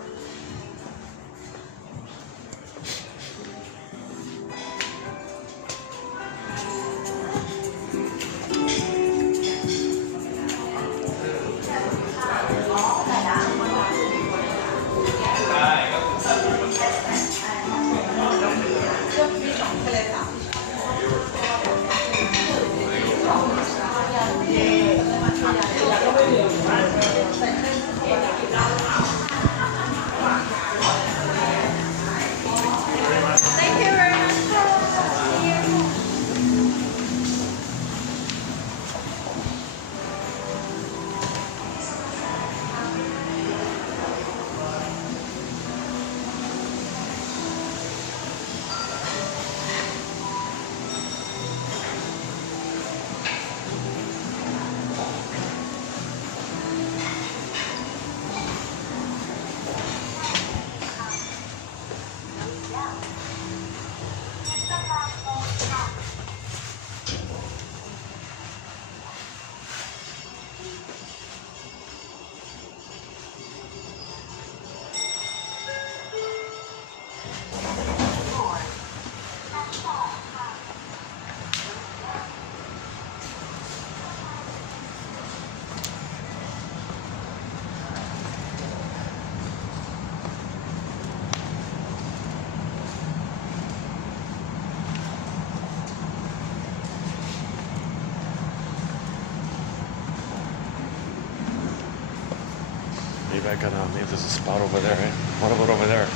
Maybe there's a spot over there, right? What about over there?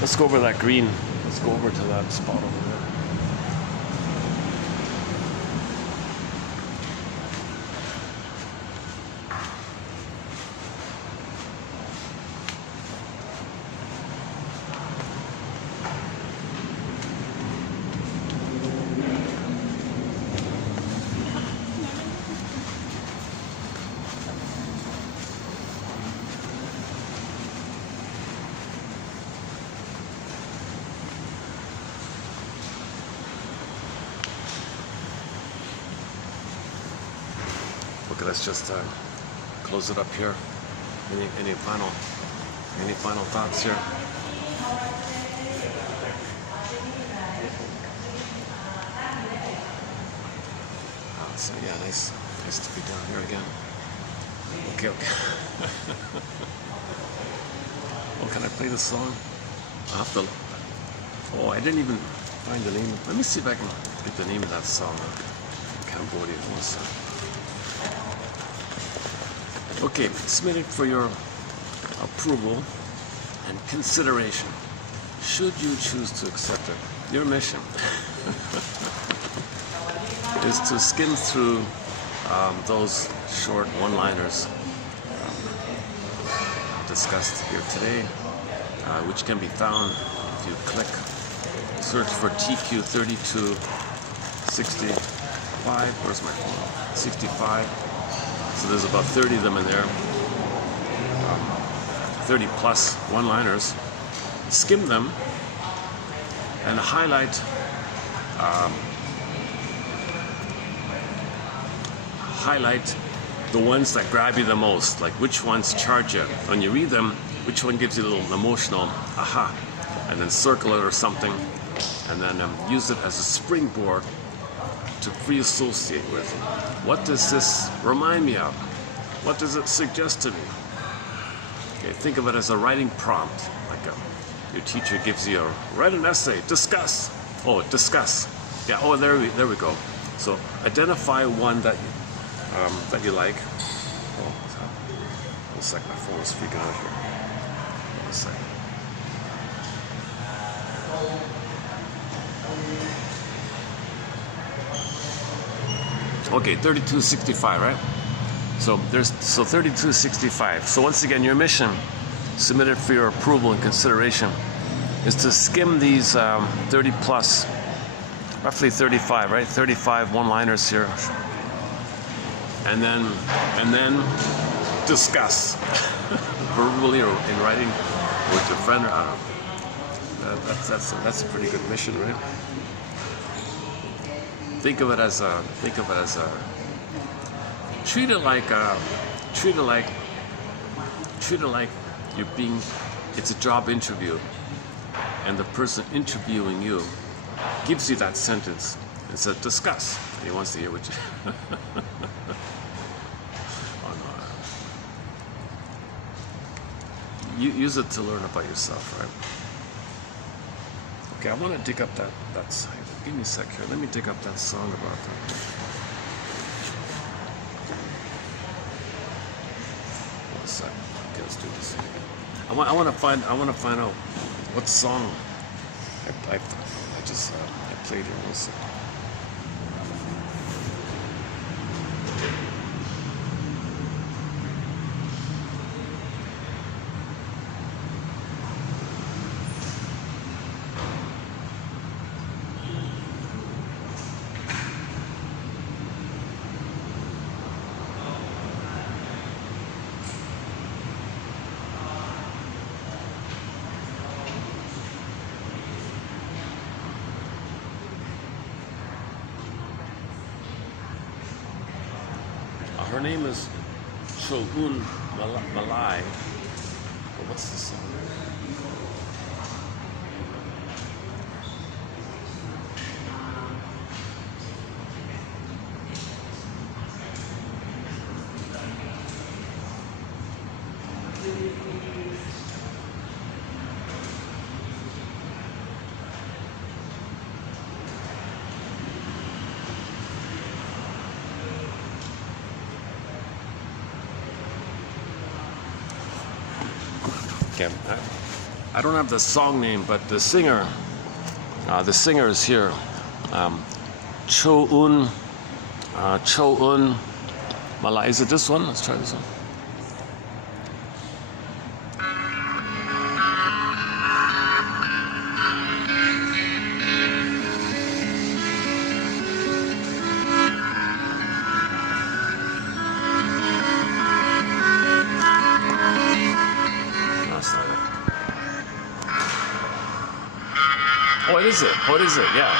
Let's go over that green. Let's go over to that spot over there. Okay, let's just close it up here. Any final thoughts here? So yeah, nice to be down here again. Okay. Oh, can I play this song? I have to. Oh, I didn't even find the name. Let me see if I can get the name of that song. Cambodia. Okay, submitted for your approval and consideration. Should you choose to accept it, your mission is to skim through those short one-liners discussed here today, which can be found if you click search for TQ3265. Where's my phone? 65. So there's about 30 of them in there, 30 plus one-liners. Skim them and highlight the ones that grab you the most, like which ones charge you. When you read them, which one gives you a little emotional aha, and then circle it or something, and then use it as a springboard to re-associate with. What does this remind me of? What does it suggest to me? Okay, think of it as a writing prompt, like your teacher gives you write an essay, discuss. Oh, discuss. Yeah. Oh, there we go. So identify one that you like. Oh, one second. My phone is freaking out here. One second. Okay, 3265, right? So 3265. So once again, your mission submitted for your approval and consideration is to skim these 30 plus, roughly 35, right? 35 one-liners here, and then discuss verbally or in writing with your friend. Or, I don't know. That's a pretty good mission, right? Think of it as treat it like you're being, it's a job interview, and the person interviewing you gives you that sentence and says, discuss. And he wants to hear what you oh, no. You use it to learn about yourself, right? Okay, I want to dig up that site. Give me a sec here. Let me dig up that song about that. One sec. Okay, let's do this. I want to find out what song I played here. One sec. Her name is Shogun Malai. But what's the song? Okay, I don't have the song name, but the singer is here. Cho-un Malai. Is it this one? Let's try this one. What is it? What is it? Yeah.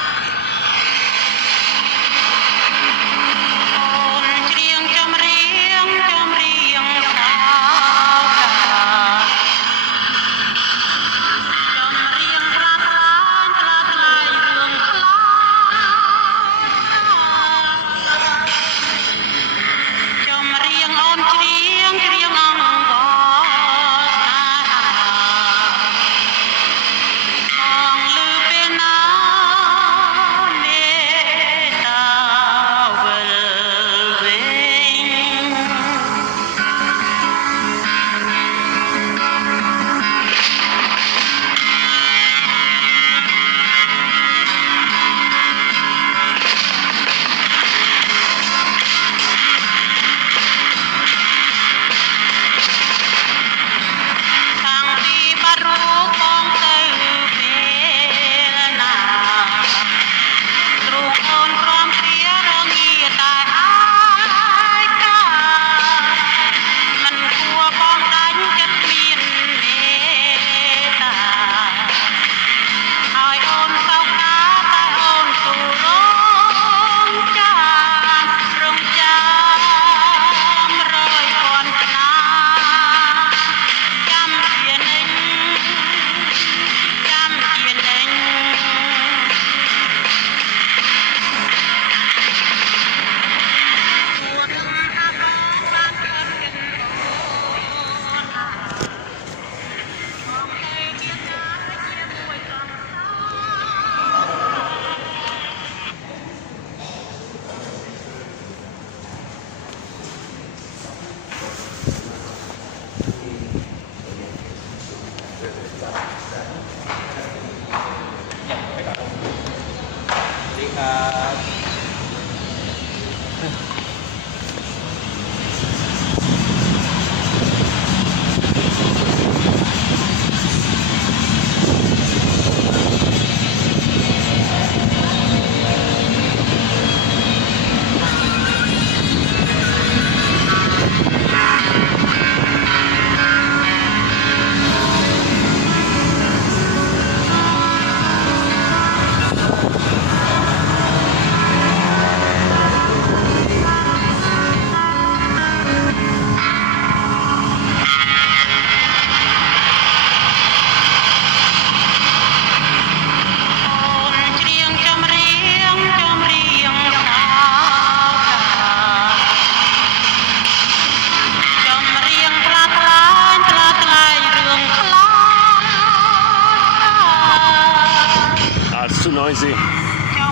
It's too noisy.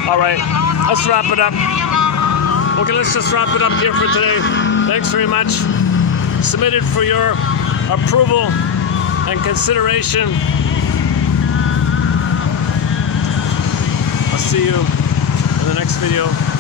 All right, let's wrap it up. Okay, let's just wrap it up here for today. Thanks very much. Submitted for your approval and consideration. I'll see you in the next video.